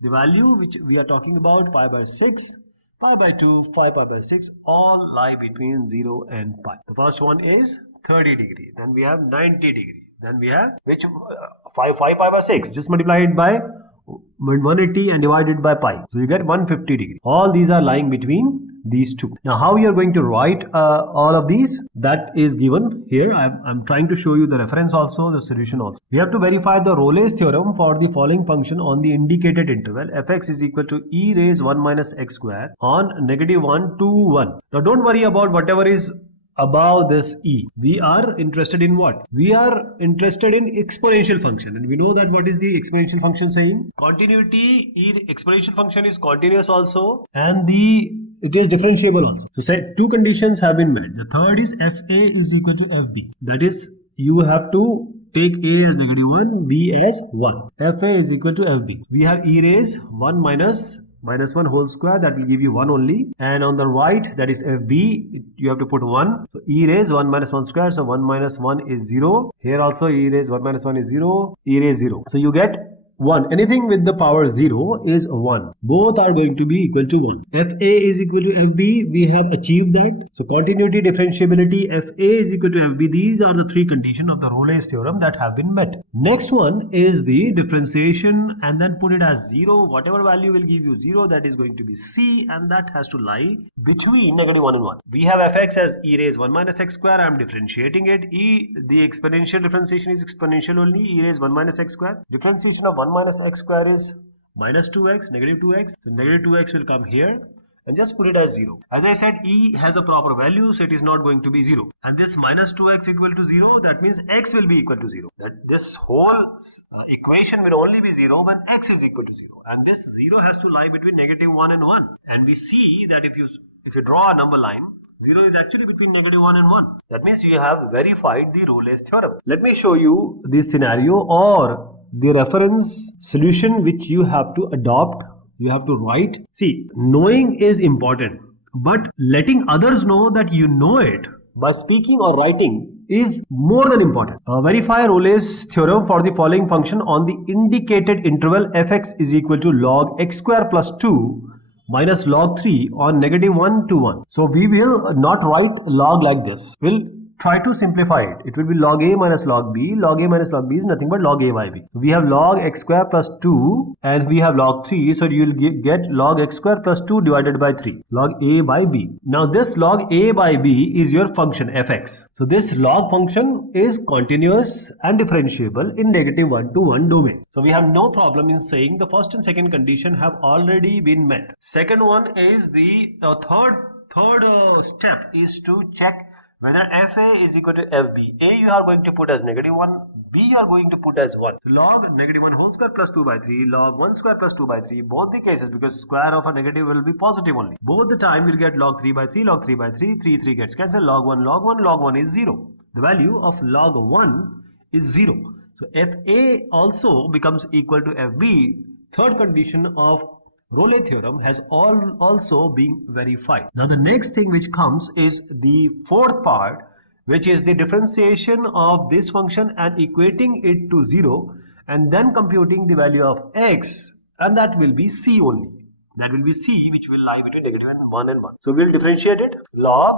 the value which we are talking about, pi by 6, pi by 2, 5 pi by 6, all lie between 0 and pi. The first one is 30 degree. Then we have 90 degree. Then we have which 5 pi by 6. Just multiply it by 180 and divided by pi. So you get 150 degree. All these are lying between these two. Now how we are going to write all of these, that is given here. I'm trying to show you the reference also, the solution also. We have to verify the Rolle's theorem for the following function on the indicated interval fx is equal to e raised 1 minus x square on -1 to 1. Now don't worry about whatever is above this e. We are interested in what? We are interested in exponential function, and we know that what is the exponential function saying? Continuity, exponential function is continuous also, and it is differentiable also. So say two conditions have been met. The third is fa is equal to fb. That is, you have to take a as -1, b as 1. fa is equal to fb. We have e raised 1 minus 1 whole square, that will give you 1 only, and on the right, that is fb, you have to put 1. So e raised 1 minus 1 square, so 1 minus 1 is 0. Here also e raised 1 minus 1 is 0, e raised 0. So you get 1. Anything with the power 0 is 1. Both are going to be equal to 1. fa is equal to fb, we have achieved that. So continuity, differentiability, fa is equal to fb. These are the three conditions of the Rolle's theorem that have been met. Next one is the differentiation, and then put it as 0. Whatever value will give you 0, that is going to be c, and that has to lie between -1 and 1. We have fx as e raised 1 minus x square. I am differentiating it. The exponential differentiation is exponential only. E raised 1 minus x square. Differentiation of 1 minus x square is minus 2x, negative 2x. So negative 2x will come here, and just put it as 0. As I said, e has a proper value, so it is not going to be 0. And this minus 2x equal to 0, that means x will be equal to 0. That this whole equation will only be 0 when x is equal to 0. And this 0 has to lie between -1 and 1. And we see that if you draw a number line, 0 is actually between -1 and 1. That means you have verified the Rolle's theorem. Let me show you this scenario or the reference solution which you have to adopt. You have to write. See, knowing is important, but letting others know that you know it by speaking or writing is more than important. Verify Rolle's theorem for the following function on the indicated interval fx is equal to log x square plus 2 minus log 3 on -1 to 1. So we will not write log like this. We'll try to simplify it. It will be log a minus log b. Log a minus log b is nothing but log a by b. We have log x square plus 2 and we have log 3. So you will get log x square plus 2 divided by 3. Log a by b. Now this log a by b is your function fx. So this log function is continuous and differentiable in -1 to 1 domain. So we have no problem in saying the first and second condition have already been met. Second one is the third step is to check whether fa is equal to fb. A you are going to put as -1, b you are going to put as 1. Log -1 whole square plus 2 by 3, log 1 square plus 2 by 3, both the cases, because square of a negative will be positive only. Both the time you will get log 3 by 3, log 3 by 3, 3 gets cancelled, log 1, log 1, log 1 is 0. The value of log 1 is 0. So fa also becomes equal to fb. third condition of Rolle's theorem has also been verified. Now the next thing which comes is the fourth part, which is the differentiation of this function and equating it to 0 and then computing the value of x, and that will be c only. That will be c, which will lie between negative and 1 and 1. So we'll differentiate it. Log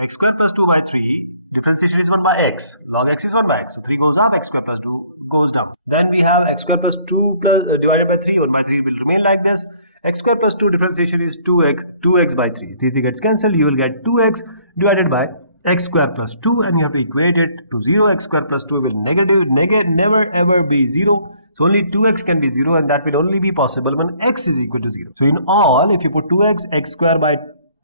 x square plus 2 by 3, differentiation is 1 by x. Log x is 1 by x. So 3 goes up, x square plus 2 goes down. Then we have x square plus 2 plus divided by 3, 1 by 3 will remain like this. X square plus 2 differentiation is 2x by 3. 3 gets cancelled, you will get 2x divided by x square plus 2, and you have to equate it to 0. X square plus 2 will never ever be 0. So only 2x can be 0, and that will only be possible when x is equal to 0. So in all, if you put 2x, x square by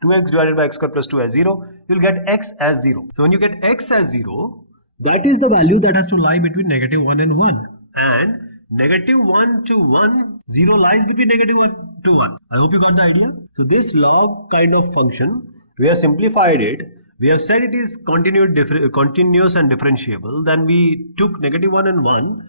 2x divided by x square plus 2 as 0, you will get x as 0. So when you get x as 0, that is the value that has to lie between negative 1 and 1. And negative 1 to 1, 0 lies between negative 1 to 1. I hope you got the idea. So this log kind of function, we have simplified it. We have said it is continuous and differentiable. Then we took negative 1 and 1,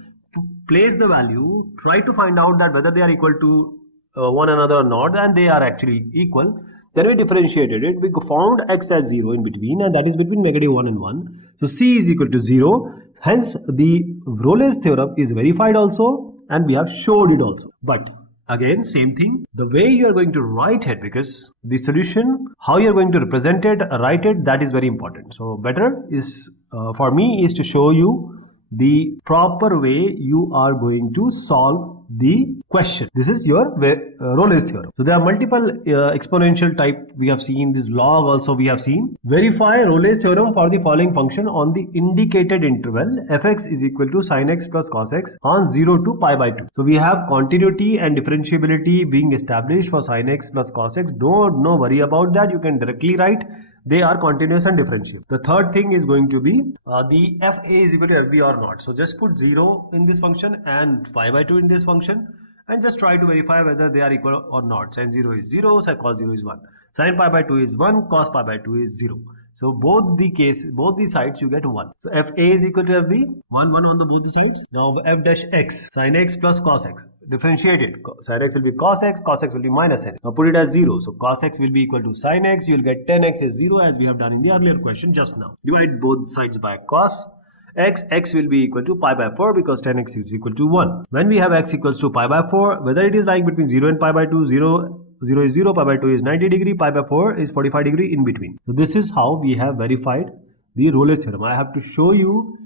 place the value, try to find out that whether they are equal to one another or not, and they are actually equal. Then we differentiated it. We found x as 0 in between, and that is between negative 1 and 1. So c is equal to 0. Hence, the Rolle's theorem is verified also, and we have showed it also. But again, same thing, the way you are going to write it, because the solution, how you are going to represent it, write it, that is very important. So better is for me is to show you the proper way you are going to solve the question. This is your Rolle's theorem. So there are multiple exponential type we have seen. This log also we have seen. Verify Rolle's theorem for the following function on the indicated interval fx is equal to sin x plus cos x on 0 to pi by 2. So we have continuity and differentiability being established for sin x plus cos x. No worry about that. You can directly write they are continuous and differentiable. The third thing is going to be the fa is equal to fb or not. So just put 0 in this function and pi by 2 in this function, and just try to verify whether they are equal or not. Sin 0 is 0, sin cos 0 is 1. Sin pi by 2 is 1, cos pi by 2 is 0. So both the sides you get 1. So fa is equal to fb, 1 on the both the sides. Now f dash x, sin x plus cos x. Differentiate it. Sin x will be cos x will be minus n. Now put it as 0. So cos x will be equal to sin x. You will get 10x is 0 as we have done in the earlier question just now. Divide both sides by cos x will be equal to pi by 4 because 10x is equal to 1. When we have x equals to pi by 4, whether it is lying between 0 and pi by 2, 0 is 0, pi by 2 is 90 degree, pi by 4 is 45 degree in between. So this is how we have verified the Rolle's theorem. I have to show you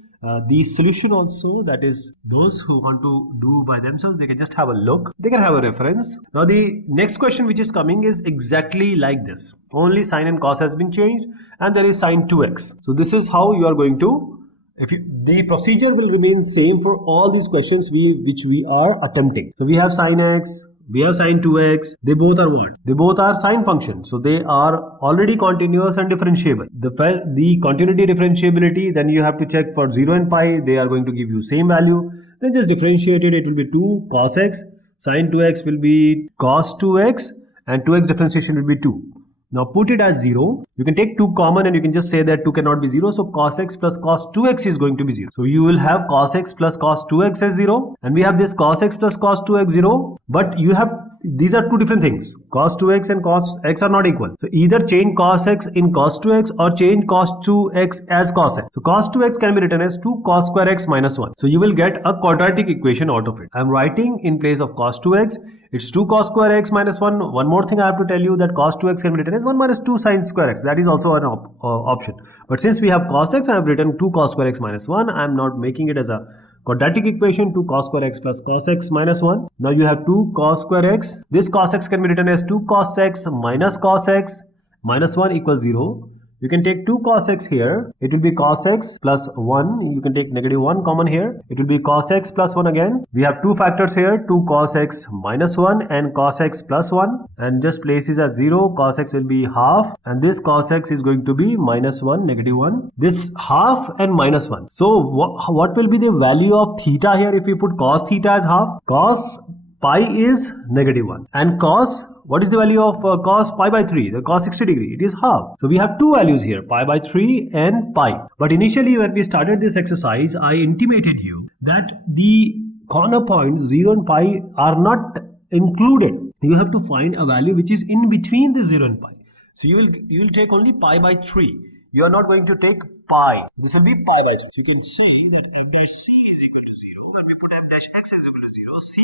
the solution also, that is those who want to do by themselves, they can just have a look, they can have a reference. Now the next question which is coming is exactly like this. Only sin and cos has been changed and there is sin 2x. So this is how you are going to, the procedure will remain same for all these questions which we are attempting. So we have sin x, we have sin 2x, they both are what? They both are sine functions. So they are already continuous and differentiable. The continuity differentiability, then you have to check for 0 and pi, they are going to give you same value. Then just differentiate it, it will be 2 cos x, sin 2x will be cos 2x, and 2x differentiation will be 2. Now put it as 0. You can take 2 common and you can just say that 2 cannot be 0. So cos x plus cos 2x is going to be 0. So you will have cos x plus cos 2x as 0. And we have this cos x plus cos 2x 0. But you have, these are two different things. Cos 2x and cos x are not equal. So either change cos x in cos 2x or change cos 2x as cos x. So cos 2x can be written as 2 cos square x minus 1. So you will get a quadratic equation out of it. I am writing in place of cos 2x. It's 2 cos square x minus 1. One more thing I have to tell you, that cos 2x can be written as 1 minus 2 sin square x. That is also an option. But since we have cos x, I have written 2 cos square x minus 1. I am not making it as a quadratic equation, 2 cos square x plus cos x minus 1. Now you have 2 cos square x. This cos x can be written as 2 cos x minus 1 equals 0. You can take 2 cos x here. It will be cos x plus 1. You can take negative 1 common here. It will be cos x plus 1 again. We have two factors here. 2 cos x minus 1 and cos x plus 1. And just place it as 0. Cos x will be half. And this cos x is going to be minus 1, negative 1. This half and minus 1. So what will be the value of theta here if we put cos theta as half? Cos pi is negative 1. And cos, what is the value of cos pi by 3? The cos 60 degree. It is half. So we have two values here, pi by 3 and pi. But initially when we started this exercise, I intimated you that the corner points 0 and pi are not included. You have to find a value which is in between the 0 and pi. So you will take only pi by 3. You are not going to take pi. This will be pi by 3. So you can say that f dash c is equal to 0. When we put f dash x is equal to 0, c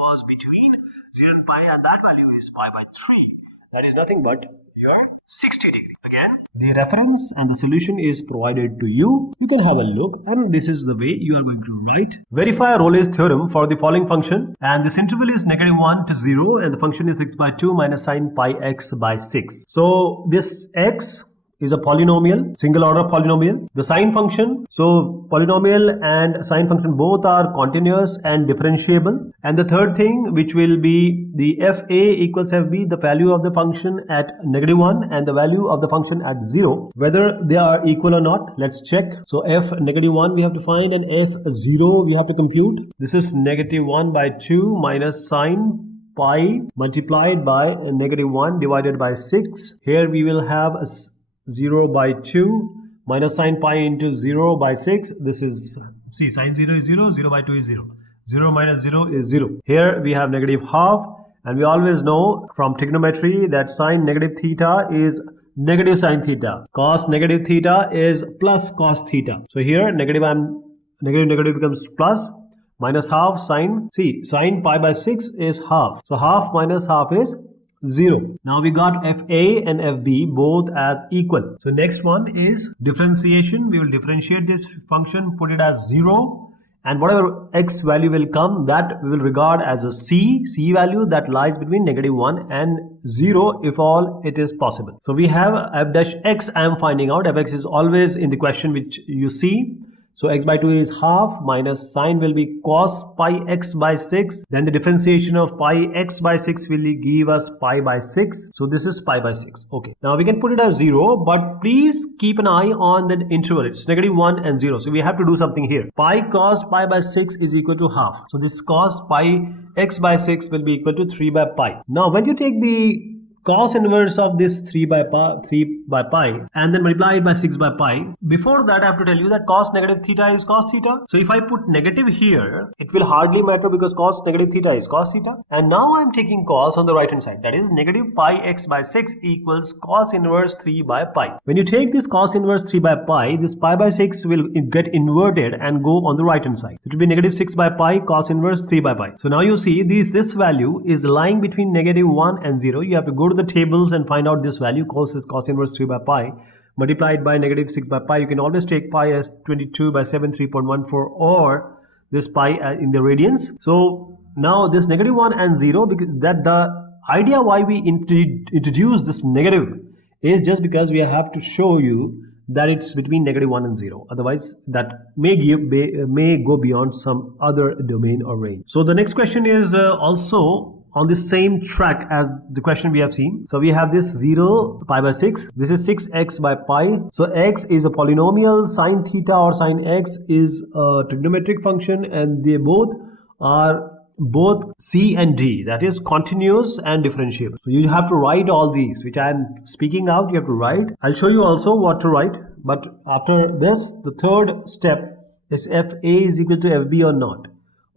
was between 0 and pi, and that value is pi by 3. That is nothing but your 60 degree. Again, the reference and the solution is provided to you. You can have a look, and this is the way you are going to write. Verify Rolle's theorem for the following function, and this interval is -1 to 0, and the function is 6 by 2 minus sine pi x by 6. So this x is a polynomial, single order polynomial. The sine function, so polynomial and sine function both are continuous and differentiable. And the third thing, which will be the fa equals fb, the value of the function at -1 and the value of the function at 0, whether they are equal or not. Let's check. So f -1 we have to find, and f0 we have to compute. This is -1 by 2 minus sine pi multiplied by -1 divided by 6. Here we will have a 0 by 2 minus sine pi into 0 by 6. This is, see, sine 0 is 0, 0 by 2 is 0. 0 minus 0 is 0. Here we have -half, and we always know from trigonometry that sine negative theta is negative sine theta. Cos negative theta is plus cos theta. So here negative becomes plus, minus half sine. See, sine pi by 6 is half. So half minus half is 0. Now we got fa and fb both as equal. So next one is differentiation. We will differentiate this function, put it as 0, and whatever x value will come, that we will regard as a c value that lies between -1 and 0 if all it is possible. So we have f dash x. I am finding out fx is always in the question which you see. So x by 2 is half, minus sine will be cos pi x by 6. Then the differentiation of pi x by 6 will give us pi by 6. So this is pi by 6. Okay. Now we can put it as 0, but please keep an eye on the interval. It's -1 and 0. So we have to do something here. Pi cos pi by 6 is equal to half. So this cos pi x by 6 will be equal to 3 by pi. Now when you take the cos inverse of this 3 by pi and then multiply it by 6 by pi. Before that, I have to tell you that cos negative theta is cos theta. So if I put negative here, it will hardly matter because cos negative theta is cos theta. And now I am taking cos on the right hand side. That is negative pi x by 6 equals cos inverse 3 by pi. When you take this cos inverse 3 by pi, this pi by 6 will get inverted and go on the right hand side. It will be negative 6 by pi cos inverse 3 by pi. So now you see this value is lying between -1 and 0. You have to go to the tables and find out this value. Cos is cos inverse 3 by pi multiplied by -6 by pi. You can always take pi as 22 by 7 3.14 or this pi in the radians. So now this -1 and 0, because that the idea why we introduce this negative is just because we have to show you that it's between -1 and 0. Otherwise that may go beyond some other domain or range. So the next question is also on the same track as the question we have seen. So we have this 0 pi by 6. This is 6x by pi. So x is a polynomial, sine theta or sine x is a trigonometric function, and they both are c and d, that is continuous and differentiable. So you have to write all these which I am speaking out. You have to write. I'll show you also what to write, but after this, the third step is fa is equal to fb or not.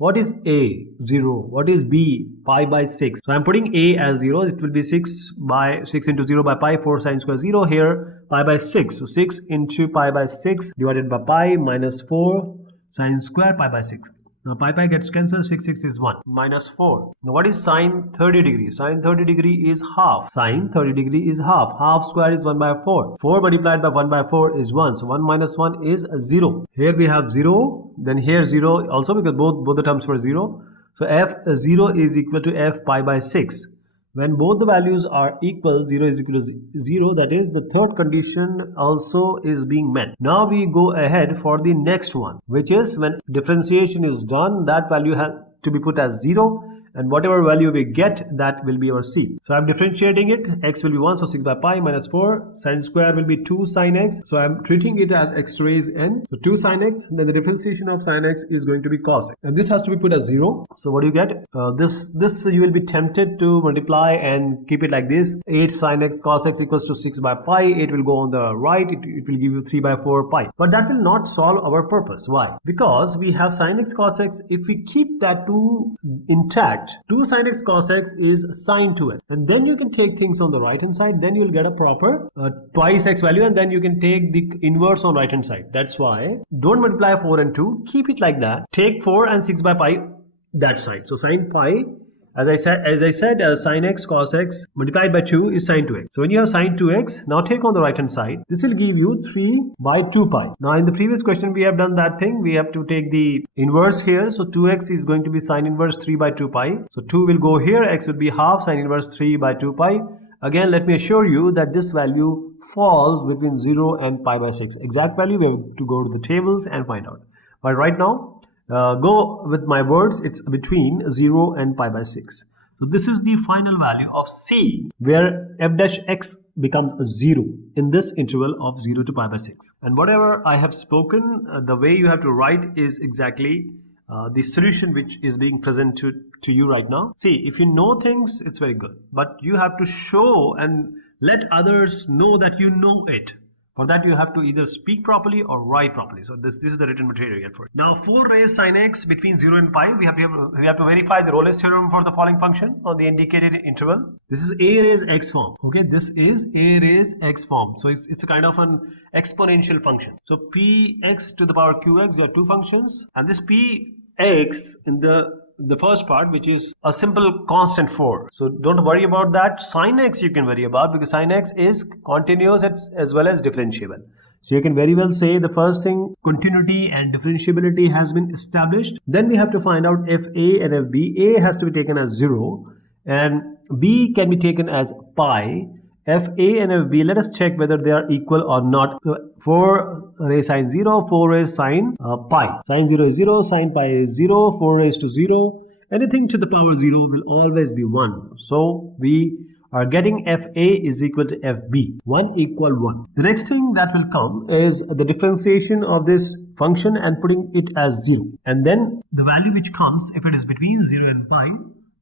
What is a? 0. What is b? Pi by 6. So I am putting a as 0. It will be 6 into 0 by pi, 4 sine square 0. Here pi by 6. So 6 into pi by 6 divided by pi minus 4 sine square pi by 6. Now pi gets cancelled. 6 is 1 minus 4. Now what is sine 30 degree? Sine 30 degree is half. Sine 30 degree is half. Half square is 1 by 4. 4 multiplied by 1 by 4 is 1. So 1 minus 1 is 0. Here we have 0. Then here 0 also, because both the terms were 0. So f0 is equal to f pi by 6. When both the values are equal, 0 is equal to 0, that is the third condition also is being met. Now we go ahead for the next one, which is when differentiation is done, that value has to be put as 0, and whatever value we get, that will be our c. So I'm differentiating it. X will be 1, so 6 by pi minus 4. Sine square will be 2 sine x, so I'm treating it as x raised n. So 2 sine x, then the differentiation of sine x is going to be cos x, and this has to be put as 0. So what do you get? This you will be tempted to multiply and keep it like this. 8 sine x cos x equals to 6 by pi. 8 will go on the right. It will give you 3 by 4 pi. But that will not solve our purpose. Why? Because we have sine x cos x. If we keep that 2 intact, 2 sine x cos x is sine 2x, and then you can take things on the right hand side. Then you will get a proper twice x value, and then you can take the inverse on right hand side. That's why don't multiply 4 and 2. Keep it like that. Take 4 and 6 by pi that side. So sine pi, as I said, sine x cos x multiplied by 2 is sine 2x. So when you have sine 2x, now take on the right hand side. This will give you 3 by 2 pi. Now in the previous question we have done that thing. We have to take the inverse here. So 2x is going to be sine inverse 3 by 2 pi. So 2 will go here. X will be half sine inverse 3 by 2 pi. Again, let me assure you that this value falls between 0 and pi by 6. Exact value we have to go to the tables and find out. But right now, go with my words, it's between 0 and pi by 6. So this is the final value of c, where f dash x becomes 0 in this interval of 0 to pi by 6. And whatever I have spoken, the way you have to write is exactly the solution which is being presented to you right now. See, if you know things, it's very good. But you have to show and let others know that you know it. For that, you have to either speak properly or write properly. So this is the written material for it. Now, 4 raised sine x between 0 and pi. We have to verify the Rolle's theorem for the following function on the indicated interval. This is a raised x form. Okay, this is a raised x form. So it's a kind of an exponential function. So px to the power qx are two functions, and this px in the first part, which is a simple constant 4. So don't worry about that. Sin x you can worry about, because sin x is continuous as well as differentiable. So you can very well say the first thing, continuity and differentiability has been established. Then we have to find out f a and f b. A has to be taken as 0 and b can be taken as pi. f a and f b, let us check whether they are equal or not. So 4 raised sine 0, 4 raised sine pi. Sine 0 is 0, sine pi is 0, 4 raised to 0. Anything to the power 0 will always be 1. So we are getting f a is equal to f b, 1 equal 1. The next thing that will come is the differentiation of this function and putting it as 0. And then the value which comes, if it is between 0 and pi,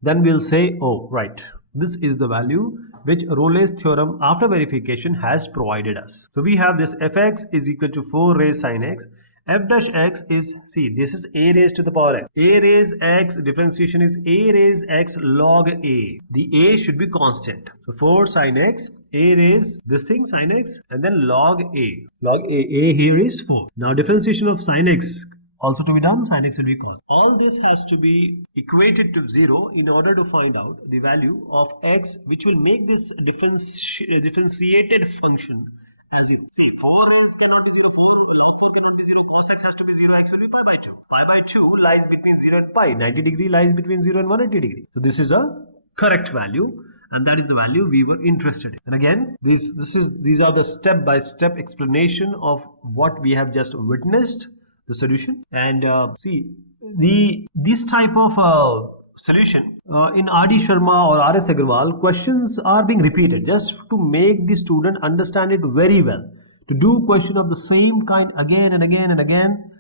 then we'll say, oh, right, this is the value which Rolle's theorem after verification has provided us. So we have this fx is equal to 4 raised sine x. F dash x is, see, this is a raised to the power x. A raised x differentiation is a raised x log a. The a should be constant. So 4 sine x, a raised this thing sine x, and then log a. Log a here is 4. Now differentiation of sine x also to be done, sin x will be cos. All this has to be equated to 0 in order to find out the value of x, which will make this differentiated function as 0. See, 4 is cannot be 0, 4 log 4 cannot be 0, cos x has to be 0, x will be pi by 2. Pi by 2 lies between 0 and pi, 90 degree lies between 0 and 180 degree. So this is a correct value, and that is the value we were interested in. And again, these are the step-by-step explanation of what we have just witnessed, the solution. And see, this type of solution in R.D. Sharma or R.S. Agarwal, questions are being repeated just to make the student understand it very well. To do question of the same kind again and again and again,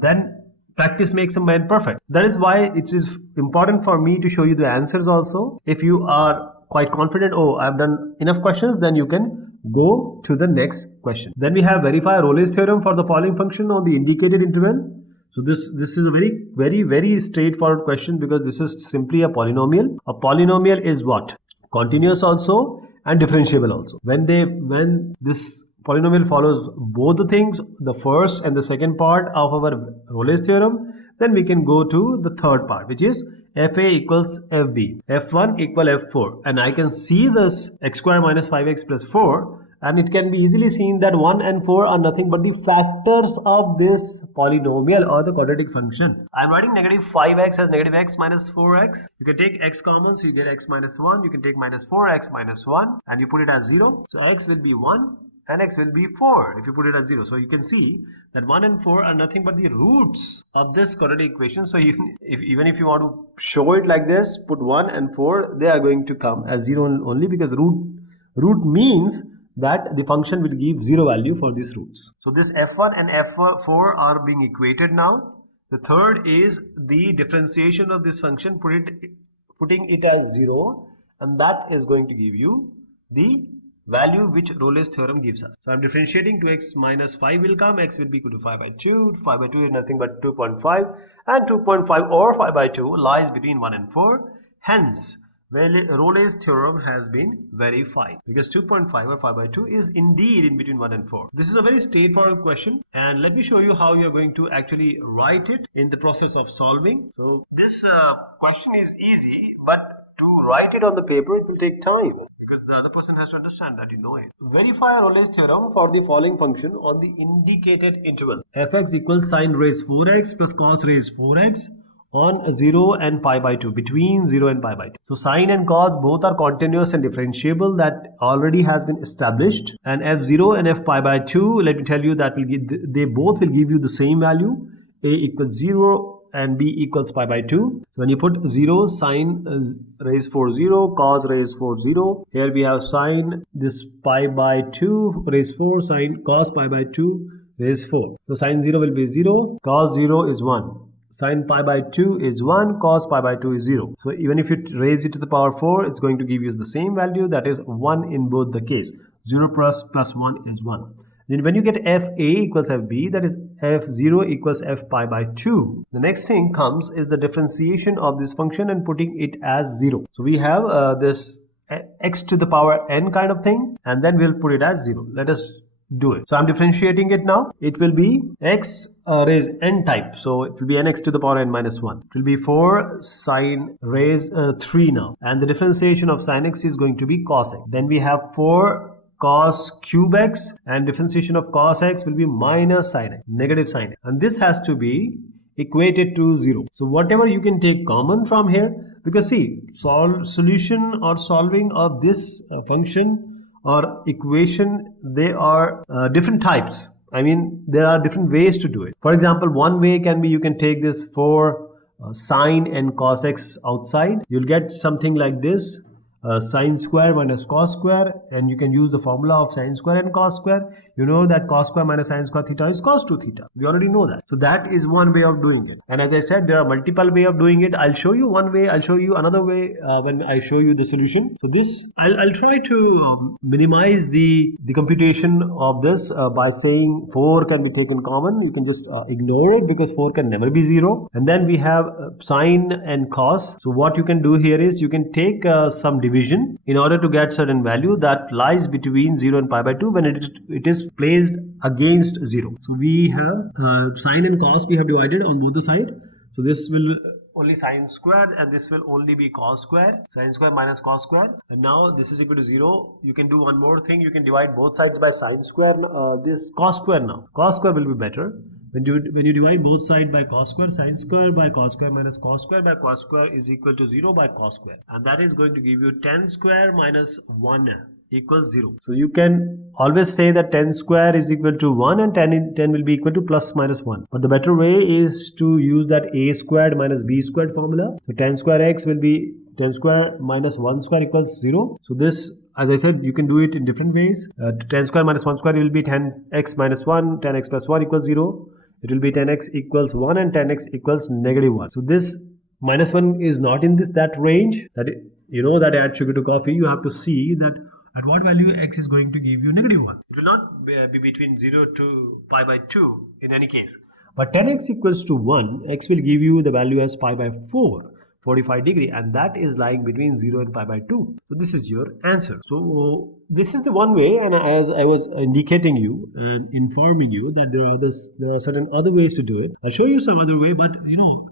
then practice makes a man perfect. That is why it is important for me to show you the answers also. If you are quite confident, oh, I've done enough questions, then you can go to the next question. Then we have verify Rolle's theorem for the following function on the indicated interval. So this is a very straightforward question, because this is simply a polynomial. A polynomial is what? Continuous also and differentiable also. When this polynomial follows both the things, the first and the second part of our Rolle's theorem, then we can go to the third part, which is fa equals fb, f1 equal f4, and I can see this x square minus 5x plus 4, and it can be easily seen that 1 and 4 are nothing but the factors of this polynomial or the quadratic function. I am writing negative 5x as negative x minus 4x. You can take x common, so you get x minus 1. You can take minus 4x minus 1 and you put it as 0. So x will be 1 and x will be 4 if you put it as 0. So you can see that 1 and 4 are nothing but the roots of this quadratic equation. So even if you want to show it like this, put 1 and 4, they are going to come as 0 only, because root means that the function will give 0 value for these roots. So this f1 and f4 are being equated now. The third is the differentiation of this function, putting it as 0, and that is going to give you the value which Rolle's theorem gives us. So I'm differentiating, 2x minus 5 will come, x will be equal to 5 by 2. 5 by 2 is nothing but 2.5, and 2.5 or 5 by 2 lies between 1 and 4. Hence, Rolle's theorem has been verified, because 2.5 or 5 by 2 is indeed in between 1 and 4. This is a very straightforward question, and let me show you how you're going to actually write it in the process of solving. So this question is easy, but to write it on the paper, it will take time, because the other person has to understand that you know it. Verify Rolle's theorem for the following function on the indicated interval. Fx equals sine raised 4x plus cos raised 4x on 0 and pi by 2, between 0 and pi by 2. So sine and cos both are continuous and differentiable, that already has been established. And f0 and f pi by 2, let me tell you that they both will give you the same value. A equals 0 and b equals pi by 2. So when you put 0, sine raised 4 0, cos raised 4 0. Here we have sine this pi by 2 raised 4, sine cos pi by 2 raised 4. So sine 0 will be 0, cos 0 is 1. Sine pi by 2 is 1, cos pi by 2 is 0. So even if you raise it to the power 4, it's going to give you the same value, that is 1 in both the case. 0 plus 1 is 1. Then when you get fa equals fb, that is f0 equals f pi by 2. The next thing comes is the differentiation of this function and putting it as 0. So we have this x to the power n kind of thing, and then we'll put it as 0. Let us do it. So I'm differentiating it now. It will be x raised n type. So it will be nx to the power n minus 1. It will be 4 sine raised 3 now. And the differentiation of sine x is going to be cos x. Then we have 4 cos cube x, and differentiation of cos x will be minus sine x, negative sine x. And this has to be equated to 0. So whatever you can take common from here, because see, solution or solving of this function or equation, they are different types. I mean, there are different ways to do it. For example, one way can be, you can take this 4 sine and cos x outside. You'll get something like this. Sine square minus cos square, and you can use the formula of sine square and cos square. You know that cos square minus sine square theta is cos 2 theta. We already know that. So that is one way of doing it. And as I said, there are multiple ways of doing it. I'll show you one way. I'll show you another way when I show you the solution. So this, I'll try to minimize the computation of this by saying 4 can be taken common. You can just ignore it, because 4 can never be 0. And then we have sine and cos. So what you can do here is you can take some division in order to get certain value that lies between 0 and pi by 2 when it is placed against 0. So we have sine and cos we have divided on both the side. So this will only sine squared, and this will only be cos squared. Sine square minus cos square. And now this is equal to 0. You can do one more thing. You can divide both sides by sine square. This cos square now. Cos square will be better. When you divide both sides by cos square, sine square by cos square minus cos square by cos square is equal to 0 by cos square. And that is going to give you 10 square minus 1 equals 0. So you can always say that 10 square is equal to 1, and 10 will be equal to plus minus 1. But the better way is to use that a squared minus b squared formula. So 10 square x will be 10 square minus 1 square equals 0. So this, as I said, you can do it in different ways. 10 square minus 1 square will be 10x minus 1, 10x plus 1 equals 0. It will be 10x equals 1 and 10x equals negative 1. So this minus 1 is not in that range. You know that add sugar to coffee, you have to see that at what value x is going to give you negative 1. It will not be between 0 to pi by 2 in any case. But 10x equals to 1, x will give you the value as pi by 4. 45 degree, and that is lying between 0 and pi by 2. So this is your answer. So this is the one way, and as I was indicating you and informing you that there are certain other ways to do it. I'll show you some other way, but you know,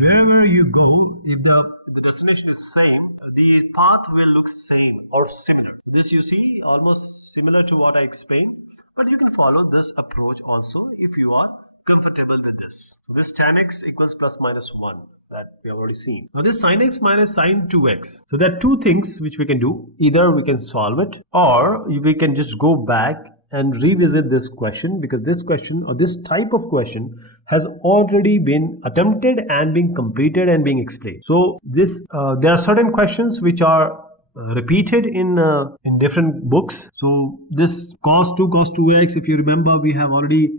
wherever you go, if the destination is same, the path will look same or similar. This you see almost similar to what I explained, but you can follow this approach also if you are comfortable with this. So this tan x equals plus minus 1 that we have already seen. Now this sin x minus sin 2x. So there are two things which we can do. Either we can solve it, or we can just go back and revisit this question, because this question or this type of question has already been attempted and being completed and being explained. So this there are certain questions which are repeated in different books. So this cos 2x, if you remember, we have already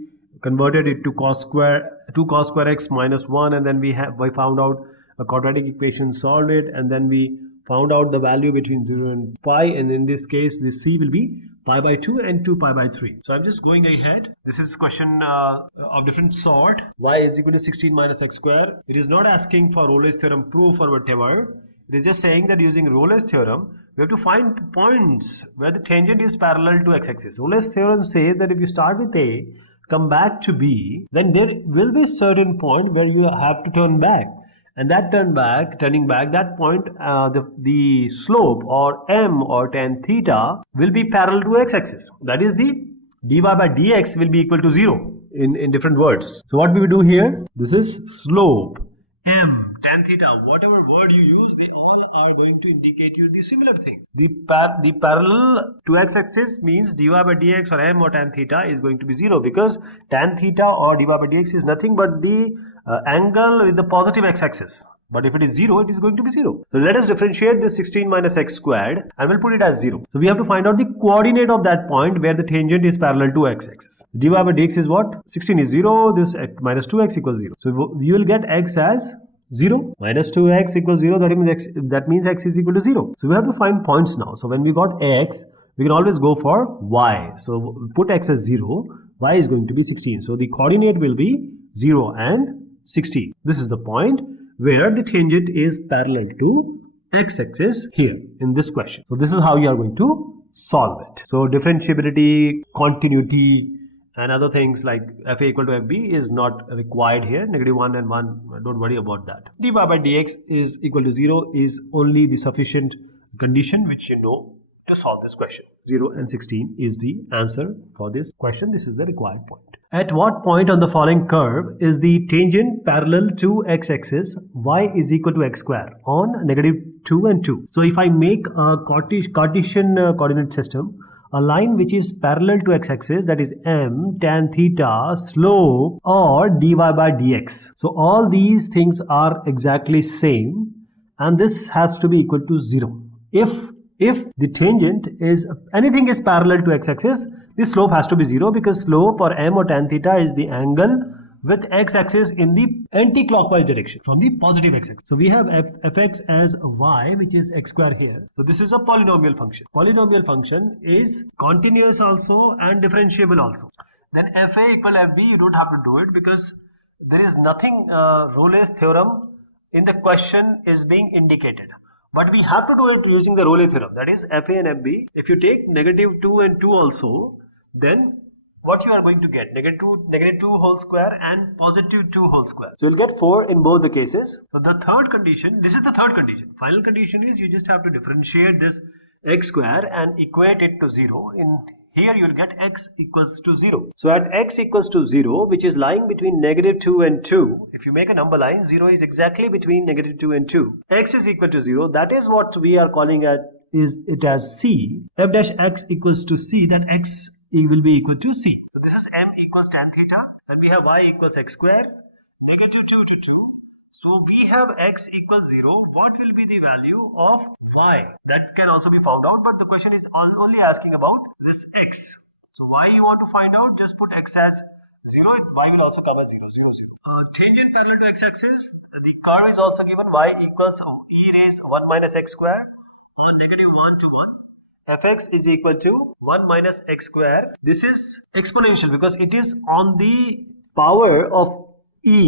converted it to 2 cos square x minus 1, and then we found out a quadratic equation, solved it, and then we found out the value between 0 and pi, and in this case this c will be pi by 2 and 2 pi by 3. So I'm just going ahead. This is question of different sort. Y is equal to 16 minus x square. It is not asking for Rolle's theorem proof or whatever. It is just saying that using Rolle's theorem, we have to find points where the tangent is parallel to x-axis. Rolle's theorem says that if you start with A, come back to B, then there will be a certain point where you have to turn back. And that turning back, that point, the slope or m or tan theta will be parallel to x-axis. That is, the dy by dx will be equal to 0 in different words. So what we will do here, this is slope, m, tan theta, whatever word you use, they all are going to indicate you the similar thing. The parallel to x-axis means dy by dx or m or tan theta is going to be 0, because tan theta or dy by dx is nothing but the angle with the positive x-axis. But if it is 0, it is going to be 0. So let us differentiate this 16 minus x squared and we'll put it as 0. So we have to find out the coordinate of that point where the tangent is parallel to x-axis. dy by dx is what? 16 is 0, this minus 2x equals 0. So you will get x as 0 minus 2x equals 0, that means x is equal to 0. So we have to find points now. So when we got x, we can always go for y. So put x as 0, y is going to be 16. So the coordinate will be 0 and 16. This is the point where the tangent is parallel to x-axis here in this question. So this is how you are going to solve it. So differentiability, continuity, and other things like fa equal to fb is not required here. -1 and 1, don't worry about that. dy by dx is equal to 0 is only the sufficient condition which you know to solve this question. 0 and 16 is the answer for this question. This is the required point. At what point on the following curve is the tangent parallel to x-axis y is equal to x square on -2 and 2? So if I make a Cartesian coordinate system, a line which is parallel to x-axis, that is m, tan theta, slope, or dy by dx. So all these things are exactly same, and this has to be equal to 0. If the tangent is, anything is parallel to x-axis, the slope has to be 0, because slope or m or tan theta is the angle with x-axis in the anti-clockwise direction from the positive x-axis. So we have fx as y, which is x square here. So this is a polynomial function. Polynomial function is continuous also and differentiable also. Then fa equal fb, you don't have to do it because there is nothing Rolle's theorem in the question is being indicated. But we have to do it using the Rolle's theorem, that is fa and fb. If you take -2 and 2 also, then what you are going to get? -2 whole square and +2 whole square. So you'll get 4 in both the cases. So the third condition, this is the third condition. Final condition is you just have to differentiate this x square and equate it to 0. In here you will get x equals to 0. So at x equals to 0, which is lying between -2 and 2, if you make a number line, 0 is exactly between -2 and 2. X is equal to 0. That is what we are calling it as c. F dash x equals to c, that x will be equal to c. So this is m equals tan theta, and we have y equals x square, -2 to 2. So we have x equals 0. What will be the value of y? That can also be found out, but the question is only asking about this x. So y you want to find out, just put x as 0, y will also come as 0, 0, 0. Tangent parallel to x-axis, the curve is also given, y equals e raised 1 minus x square on -1 to 1. Fx is equal to 1 minus x square. This is exponential because it is on the power of e.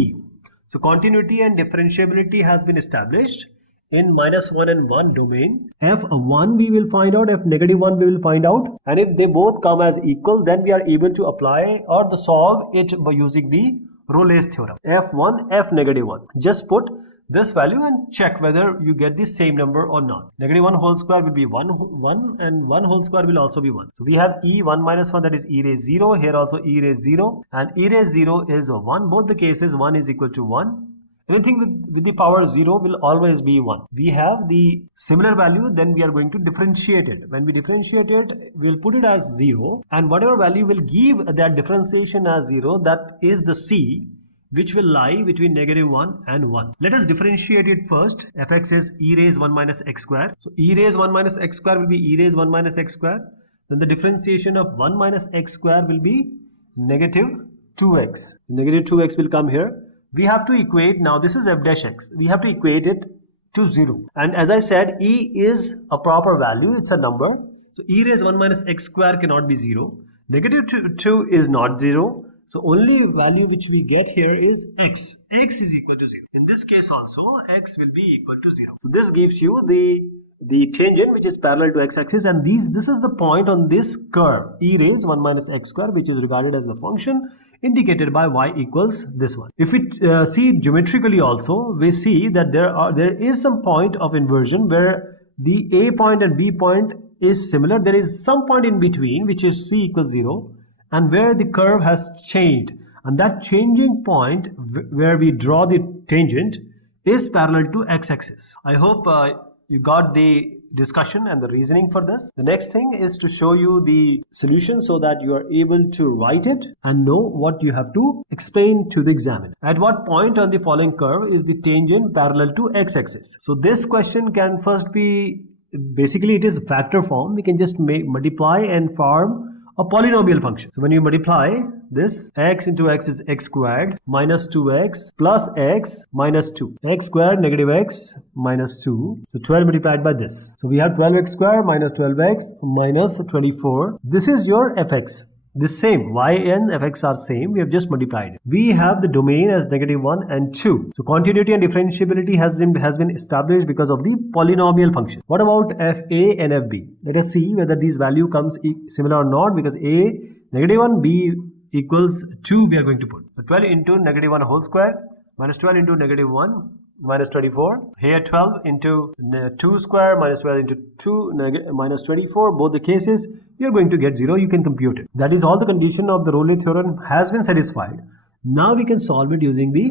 So continuity and differentiability has been established in -1 and 1 domain. F1 we will find out, F-1 we will find out, and if they both come as equal, then we are able to apply or to solve it by using the Rolle's theorem. F1, F-1. Just put this value and check whether you get the same number or not. -1 whole square will be 1 and 1 whole square will also be 1. So we have e 1 minus 1, that is e raised 0. Here also e raised 0, and e raised 0 is 1. Both the cases 1 is equal to 1, Anything with the power 0 will always be 1. We have the similar value, then we are going to differentiate it. When we differentiate it, we'll put it as 0, and whatever value will give that differentiation as 0, that is the C, which will lie between -1 and 1. Let us differentiate it first. Fx is e raised 1 minus x square. So e raised 1 minus x square will be e raised 1 minus x square. Then the differentiation of 1 minus x square will be -2x. -2x will come here. We have to equate, now this is f dash x. We have to equate it to 0. And as I said, e is a proper value. It's a number. So e raised 1 minus x square cannot be 0. -2 is not 0. So only value which we get here is x. X is equal to 0. In this case also, x will be equal to 0. So this gives you the tangent which is parallel to x-axis, and this is the point on this curve, e raised 1 minus x square, which is regarded as the function indicated by y equals this one. If we see geometrically also, we see that there is some point of inversion where the A point and B point is similar. There is some point in between which is c equals 0, and where the curve has changed, and that changing point where we draw the tangent is parallel to x-axis. I hope you got the discussion and the reasoning for this. The next thing is to show you the solution so that you are able to write it and know what you have to explain to the examiner. At what point on the following curve is the tangent parallel to x-axis? So this question can first be, basically it is factor form. We can just multiply and form a polynomial function. So when you multiply this, x into x is x squared minus 2x plus x minus 2. X squared negative x minus 2. So 12 multiplied by this. So we have 12x squared minus 12x minus 24. This is your fx. This same, y and fx are same. We have just multiplied it. We have the domain as -1 and 2. So continuity and differentiability has been established because of the polynomial function. What about fa and fb? Let us see whether these value comes similar or not, because a -1, b equals 2 we are going to put. So 12 into -1 whole square minus 12 into -1 minus 24. Here 12 into 2 square minus 12 into 2 minus 24. Both the cases you are going to get 0. You can compute it. That is all the condition of the Rolle's theorem has been satisfied. Now we can solve it using we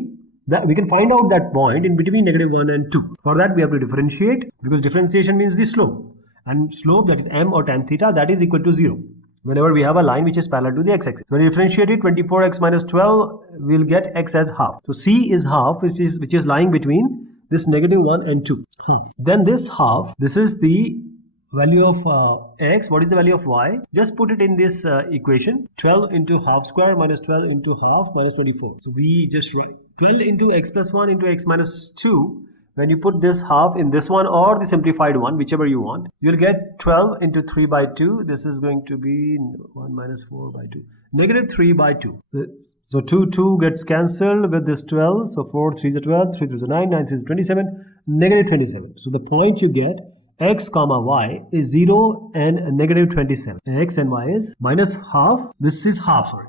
can find out that point in between -1 and 2. For that we have to differentiate, because differentiation means the slope. And slope, that is m or tan theta, that is equal to 0. Whenever we have a line which is parallel to the x-axis. When you differentiate it, 24x minus 12, we'll get x as half. So c is half, which is lying between this -1 and 2. Then this half, this is the value of x. What is the value of y? Just put it in this equation. 12 into half square minus 12 into half minus 24. So we just write 12 into x plus 1 into x minus 2. When you put this half in this one or the simplified one, whichever you want, you'll get 12 into 3 by 2. This is going to be 1 minus 4 by 2. -3 by 2. So 2 gets cancelled with this 12. So 4 3 is 12, 3 3 is 9, 9 3 is 27, -27. So the point you get, x comma y is 0 and -27. X and y is minus half. This is half, sorry.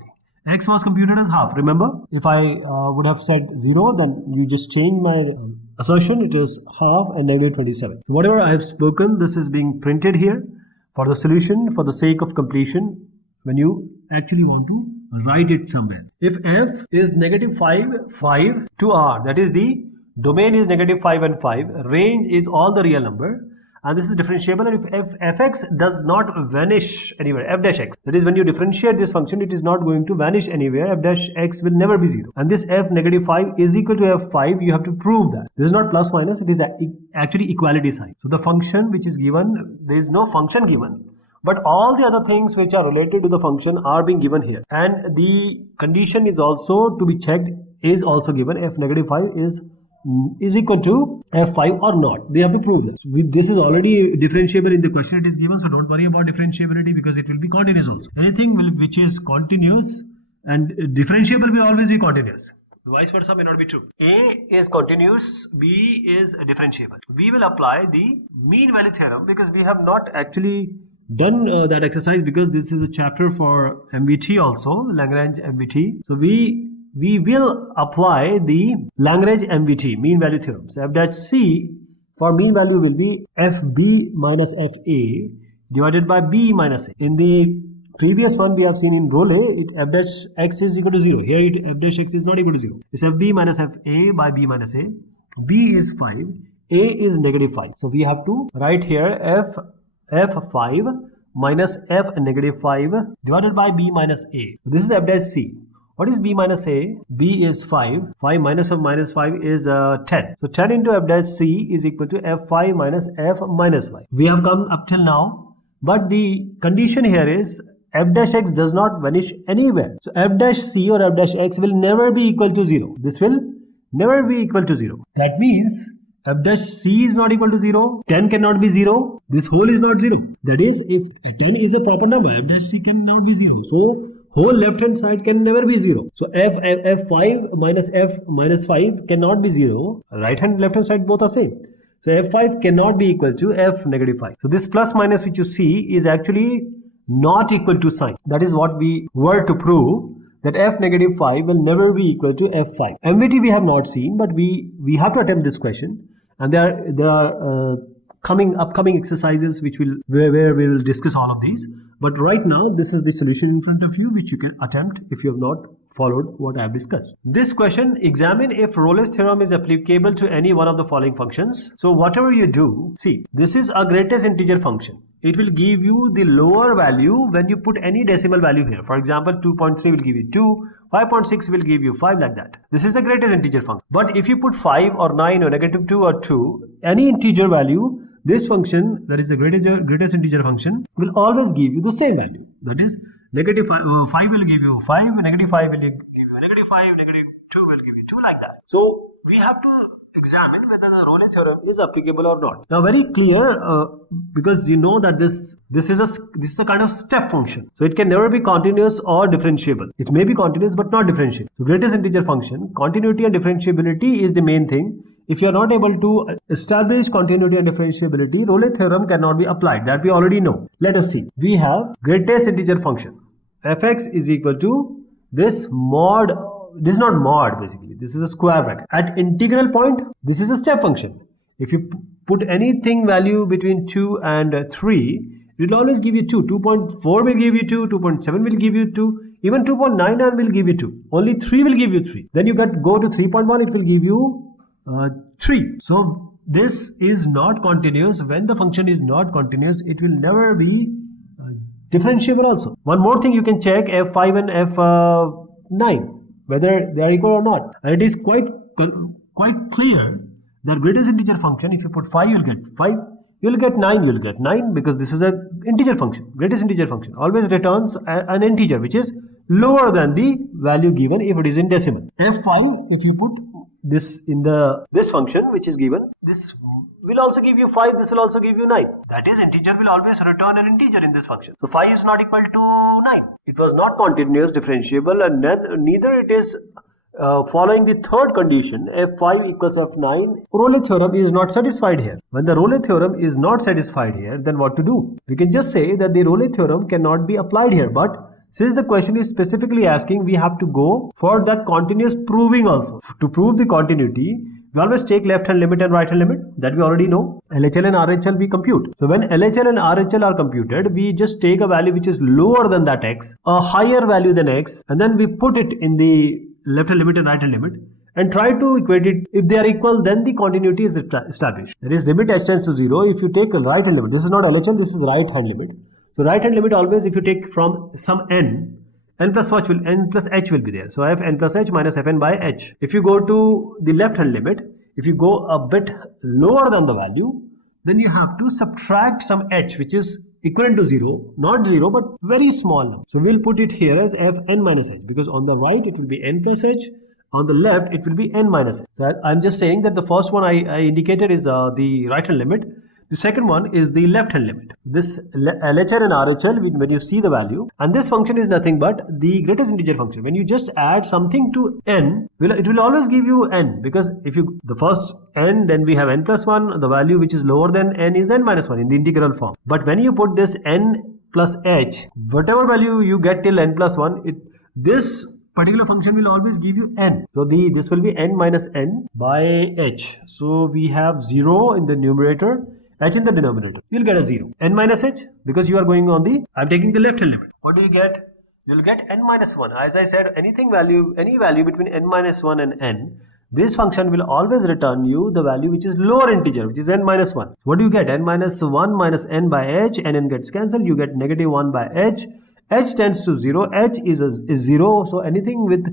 X was computed as half. Remember, if I would have said 0, then you just change my assertion. It is half and -27. So whatever I have spoken, this is being printed here for the solution, for the sake of completion, when you actually want to write it somewhere. If f is -5, 5 to r, that is the domain is -5 and 5, range is all the real number, and this is differentiable, and if fx does not vanish anywhere, f dash x, that is when you differentiate this function, it is not going to vanish anywhere, f dash x will never be 0, and this f -5 is equal to f5, you have to prove that. This is not plus minus, it is actually equality sign. So the function which is given, there is no function given, but all the other things which are related to the function are being given here, and the condition is also to be checked, is also given, f -5 is equal to f5 or not. They have to prove this. This is already differentiable in the question it is given, so don't worry about differentiability, because it will be continuous also. Anything which is continuous and differentiable will always be continuous. Vice versa may not be true. A is continuous, B is differentiable. We will apply the mean value theorem, because we have not actually done that exercise, because this is a chapter for MVT also, Lagrange MVT. So we will apply the Lagrange MVT, mean value theorem. So f dash c for mean value will be fb minus fa divided by b minus a. In the previous one we have seen in role A, f dash x is equal to 0. Here f dash x is not equal to 0. It's fb minus fa by b minus a. B is 5, a is negative 5. So we have to write here f5 minus f negative 5 divided by b minus a. So this is f dash c. What is b minus a? B is 5. 5 minus of minus 5 is 10. So 10 into f dash c is equal to f5 minus f minus 5. We have come up till now, but the condition here is f dash x does not vanish anywhere. So f dash c or f dash x will never be equal to 0. This will never be equal to 0. That means f dash c is not equal to 0. 10 cannot be 0. This whole is not 0. That is, if 10 is a proper number, f dash c cannot be 0. So whole left hand side can never be 0. So f5 minus f minus 5 cannot be 0. Right hand left hand side both are same. So f5 cannot be equal to f negative 5. So this plus minus which you see is actually not equal to sign. That is what we were to prove, that f negative 5 will never be equal to f5. MVT we have not seen, but we have to attempt this question, and there are upcoming exercises where we will discuss all of these. But right now this is the solution in front of you, which you can attempt if you have not followed what I have discussed. This question: examine if Rolle's theorem is applicable to any one of the following functions. So whatever you do, see, this is a greatest integer function. It will give you the lower value when you put any decimal value here. For example, 2.3 will give you 2, 5.6 will give you 5, like that. This is the greatest integer function. But if you put 5 or 9 or negative 2 or 2, any integer value, this function, that is the greatest integer function, will always give you the same value. That is, negative 5 will give you 5, negative 5 will give you negative 5, negative 2 will give you 2, like that. So we have to examine whether the Rolle theorem is applicable or not. Now very clear, because you know that this is a kind of step function. So it can never be continuous or differentiable. It may be continuous but not differentiable. So greatest integer function, continuity and differentiability is the main thing. If you are not able to establish continuity and differentiability, Rolle theorem cannot be applied. That we already know. Let us see. We have greatest integer function. Fx is equal to this mod. This is not mod basically. This is a square bracket. At integral point, this is a step function. If you put anything value between 2 and 3, it will always give you 2. 2.4 will give you 2. 2.7 will give you 2. Even 2.99 will give you 2. Only 3 will give you 3. Then you go to 3.1, it will give you 3. So this is not continuous. When the function is not continuous, it will never be differentiable also. One more thing you can check, f5 and f9, whether they are equal or not. And it is quite clear that greatest integer function, if you put 5, you'll get 5. You'll get 9, you'll get 9, because this is a integer function. Greatest integer function always returns an integer which is lower than the value given if it is in decimal. f5, if you put this in this function which is given, this will also give you 5, this will also give you 9. That is, integer will always return an integer in this function. So 5 is not equal to 9. It was not continuous, differentiable, and neither it is following the third condition, f5 equals f9. Rolle theorem is not satisfied here. When the Rolle theorem is not satisfied here, then what to do? We can just say that the Rolle theorem cannot be applied here, but since the question is specifically asking, we have to go for that continuous proving also. To prove the continuity, we always take left hand limit and right hand limit, that we already know. LHL and RHL we compute. So when LHL and RHL are computed, we just take a value which is lower than that x, a higher value than x, and then we put it in the left hand limit and right hand limit and try to equate it. If they are equal, then the continuity is established. That is, limit h tends to 0. If you take a right hand limit, this is not LHL, this is right hand limit. So right hand limit always, if you take from some n plus h will be there. So f n plus h minus fn by h. If you go to the left hand limit, if you go a bit lower than the value, then you have to subtract some h which is equivalent to 0, not 0 but very small number. So we'll put it here as fn minus h, because on the right it will be n plus h, on the left it will be n minus h. So I'm just saying that the first one I indicated is the right hand limit. The second one is the left hand limit. This LHL and RHL, when you see the value, and this function is nothing but the greatest integer function. When you just add something to n, it will always give you n, because if you the first n, then we have n plus 1, the value which is lower than n is n minus 1 in the integral form. But when you put this n plus h, whatever value you get till n plus 1, this particular function will always give you n. So this will be n minus n by h. So we have 0 in the numerator, h in the denominator. You'll get a 0. N minus h, because you are going on I'm taking the left hand limit. What do you get? You'll get n minus 1. As I said, any value between n minus 1 and n, this function will always return you the value which is lower integer, which is n minus 1. So what do you get? N minus 1 minus n by h, and n gets cancelled. You get negative 1 by h. H tends to 0. H is 0. So anything with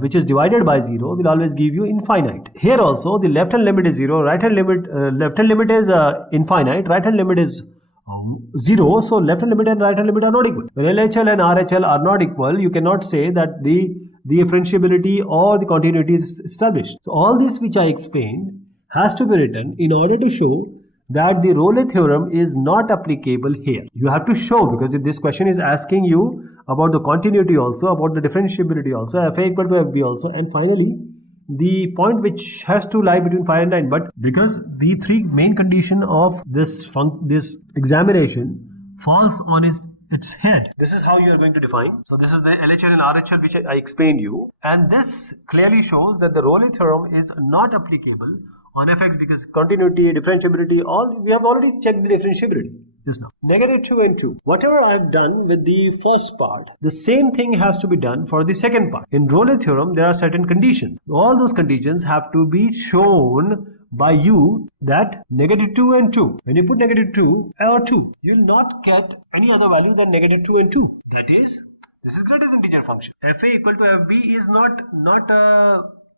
which is divided by 0 will always give you infinite. Here also the left hand limit is 0, right hand limit is infinite, right hand limit is 0, so left hand limit and right hand limit are not equal. When LHL and RHL are not equal, you cannot say that the differentiability or the continuity is established. So all this which I explained has to be written in order to show that the Rayleigh theorem is not applicable here. You have to show, because this question is asking you about the continuity also, about the differentiability also, FA equal to FB also, and finally the point which has to lie between 5 and 9. But because the three main condition of this examination falls on its head, this is how you are going to define. So this is the LHL and RHL which I explained you, and this clearly shows that the Rayleigh theorem is not applicable on fx, because continuity, differentiability, all we have already checked the differentiability just now. Negative 2 and 2. Whatever I have done with the first part, the same thing has to be done for the second part. In Rayleigh theorem, there are certain conditions. All those conditions have to be shown by you that negative 2 and 2. When you put negative 2 or 2, you will not get any other value than negative 2 and 2. That is, this is greatest integer function. FA equal to FB is not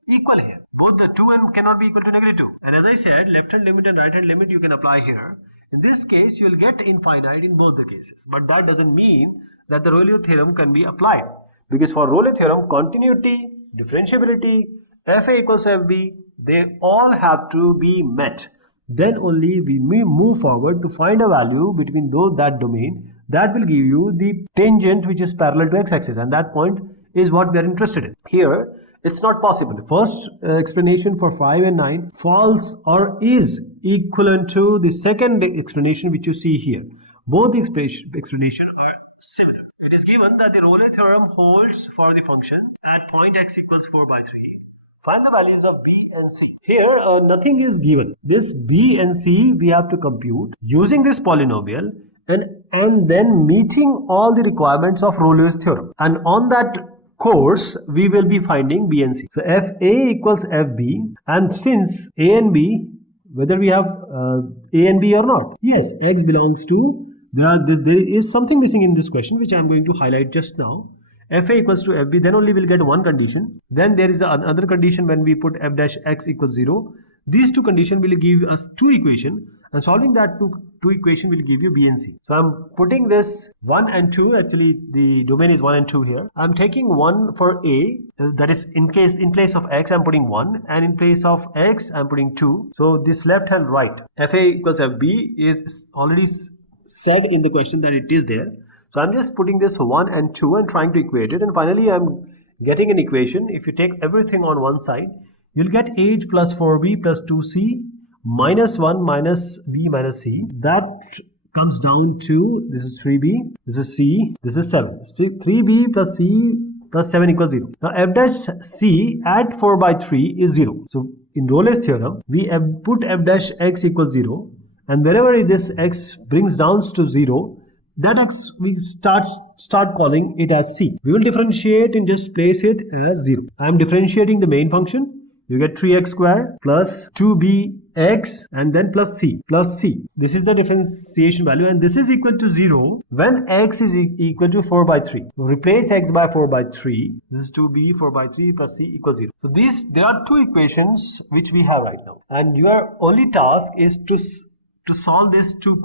equal here. Both the 2 and cannot be equal to negative 2. And as I said, left hand limit and right hand limit you can apply here. In this case, you will get infinite in both the cases. But that doesn't mean that the Rayleigh theorem can be applied. Because for Rayleigh theorem, continuity, differentiability, FA equals to FB, they all have to be met. Then only we may move forward to find a value between that domain that will give you the tangent which is parallel to x-axis, and that point is what we are interested in. Here, it's not possible. First explanation for 5 and 9 falls or is equivalent to the second explanation which you see here. Both the explanations are similar. It is given that the Rayleigh theorem holds for the function at point x equals 4 by 3. Find the values of b and c. Here nothing is given. This b and c we have to compute using this polynomial and then meeting all the requirements of Rayleigh's theorem. And on that course, we will be finding b and c. So fa equals fb, and since a and b, whether we have a and b or not, yes, x belongs to, there is something missing in this question which I am going to highlight just now. Fa equals to fb, then only we'll get one condition. Then there is another condition when we put f dash x equals 0. These two conditions will give us two equations, and solving that two equation will give you b and c. So I'm putting this 1 and 2, actually the domain is 1 and 2 here. I'm taking 1 for a, that is in place of x I'm putting 1, and in place of x I'm putting 2. So this left and right, fa equals fb is already said in the question that it is there. So I'm just putting this 1 and 2 and trying to equate it, and finally I'm getting an equation. If you take everything on one side, you'll get 8 plus 4b plus 2c minus 1 minus b minus c. That comes down to, this is 3b, this is c, this is 7. See, 3b plus c plus 7 equals 0. Now f dash c at 4 by 3 is 0. So in Rayleigh's theorem, we put f dash x equals 0, and wherever this x brings down to 0, that x we start calling it as c. We will differentiate and just place it as 0. I am differentiating the main function. You get 3x squared plus 2bx and then plus c. This is the differentiation value, and this is equal to 0 when x is equal to 4 by 3. So replace x by 4 by 3. This is 2b 4 by 3 plus c equals 0. So there are two equations which we have right now, and your only task is to solve these two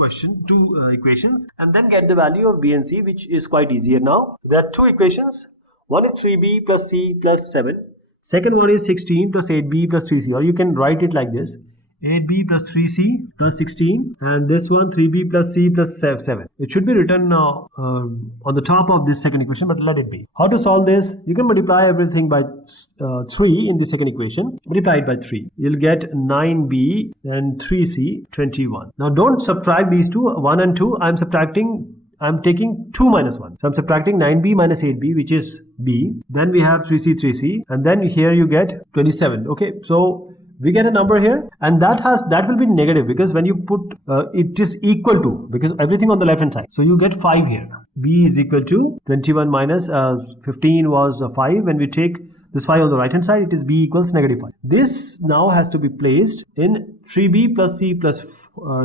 equations and then get the value of b and c, which is quite easier now. There are two equations. One is 3b plus c plus 7. Second one is 16 plus 8b plus 3c, or you can write it like this: 8b plus 3c plus 16, and this one 3b plus c plus 7. It should be written now on the top of this second equation, but let it be. How to solve this? You can multiply everything by 3 in the second equation. Multiply it by 3. You'll get 9b and 3c, 21. Now don't subtract these two, 1 and 2. I'm taking 2 minus 1. So I'm subtracting 9b minus 8b, which is b. Then we have 3c, and then here you get 27. Okay, so We get a number here, and that will be negative because when you put it is equal to, because everything on the left hand side. So you get 5 here. B is equal to 21 minus 15 was 5. When we take this 5 on the right hand side, it is B equals negative 5. This now has to be placed in 3B plus C plus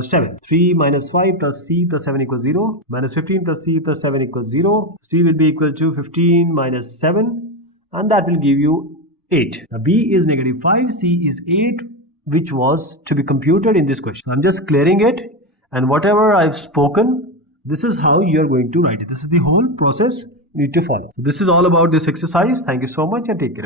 7. 3 minus 5 plus C plus 7 equals 0. Minus 15 plus C plus 7 equals 0. C will be equal to 15 minus 7, and that will give you 8. Now B is negative 5, C is 8, which was to be computed in this question. So I'm just clearing it, and whatever I've spoken, this is how you are going to write it. This is the whole process you need to follow. This is all about this exercise. Thank you so much and take care.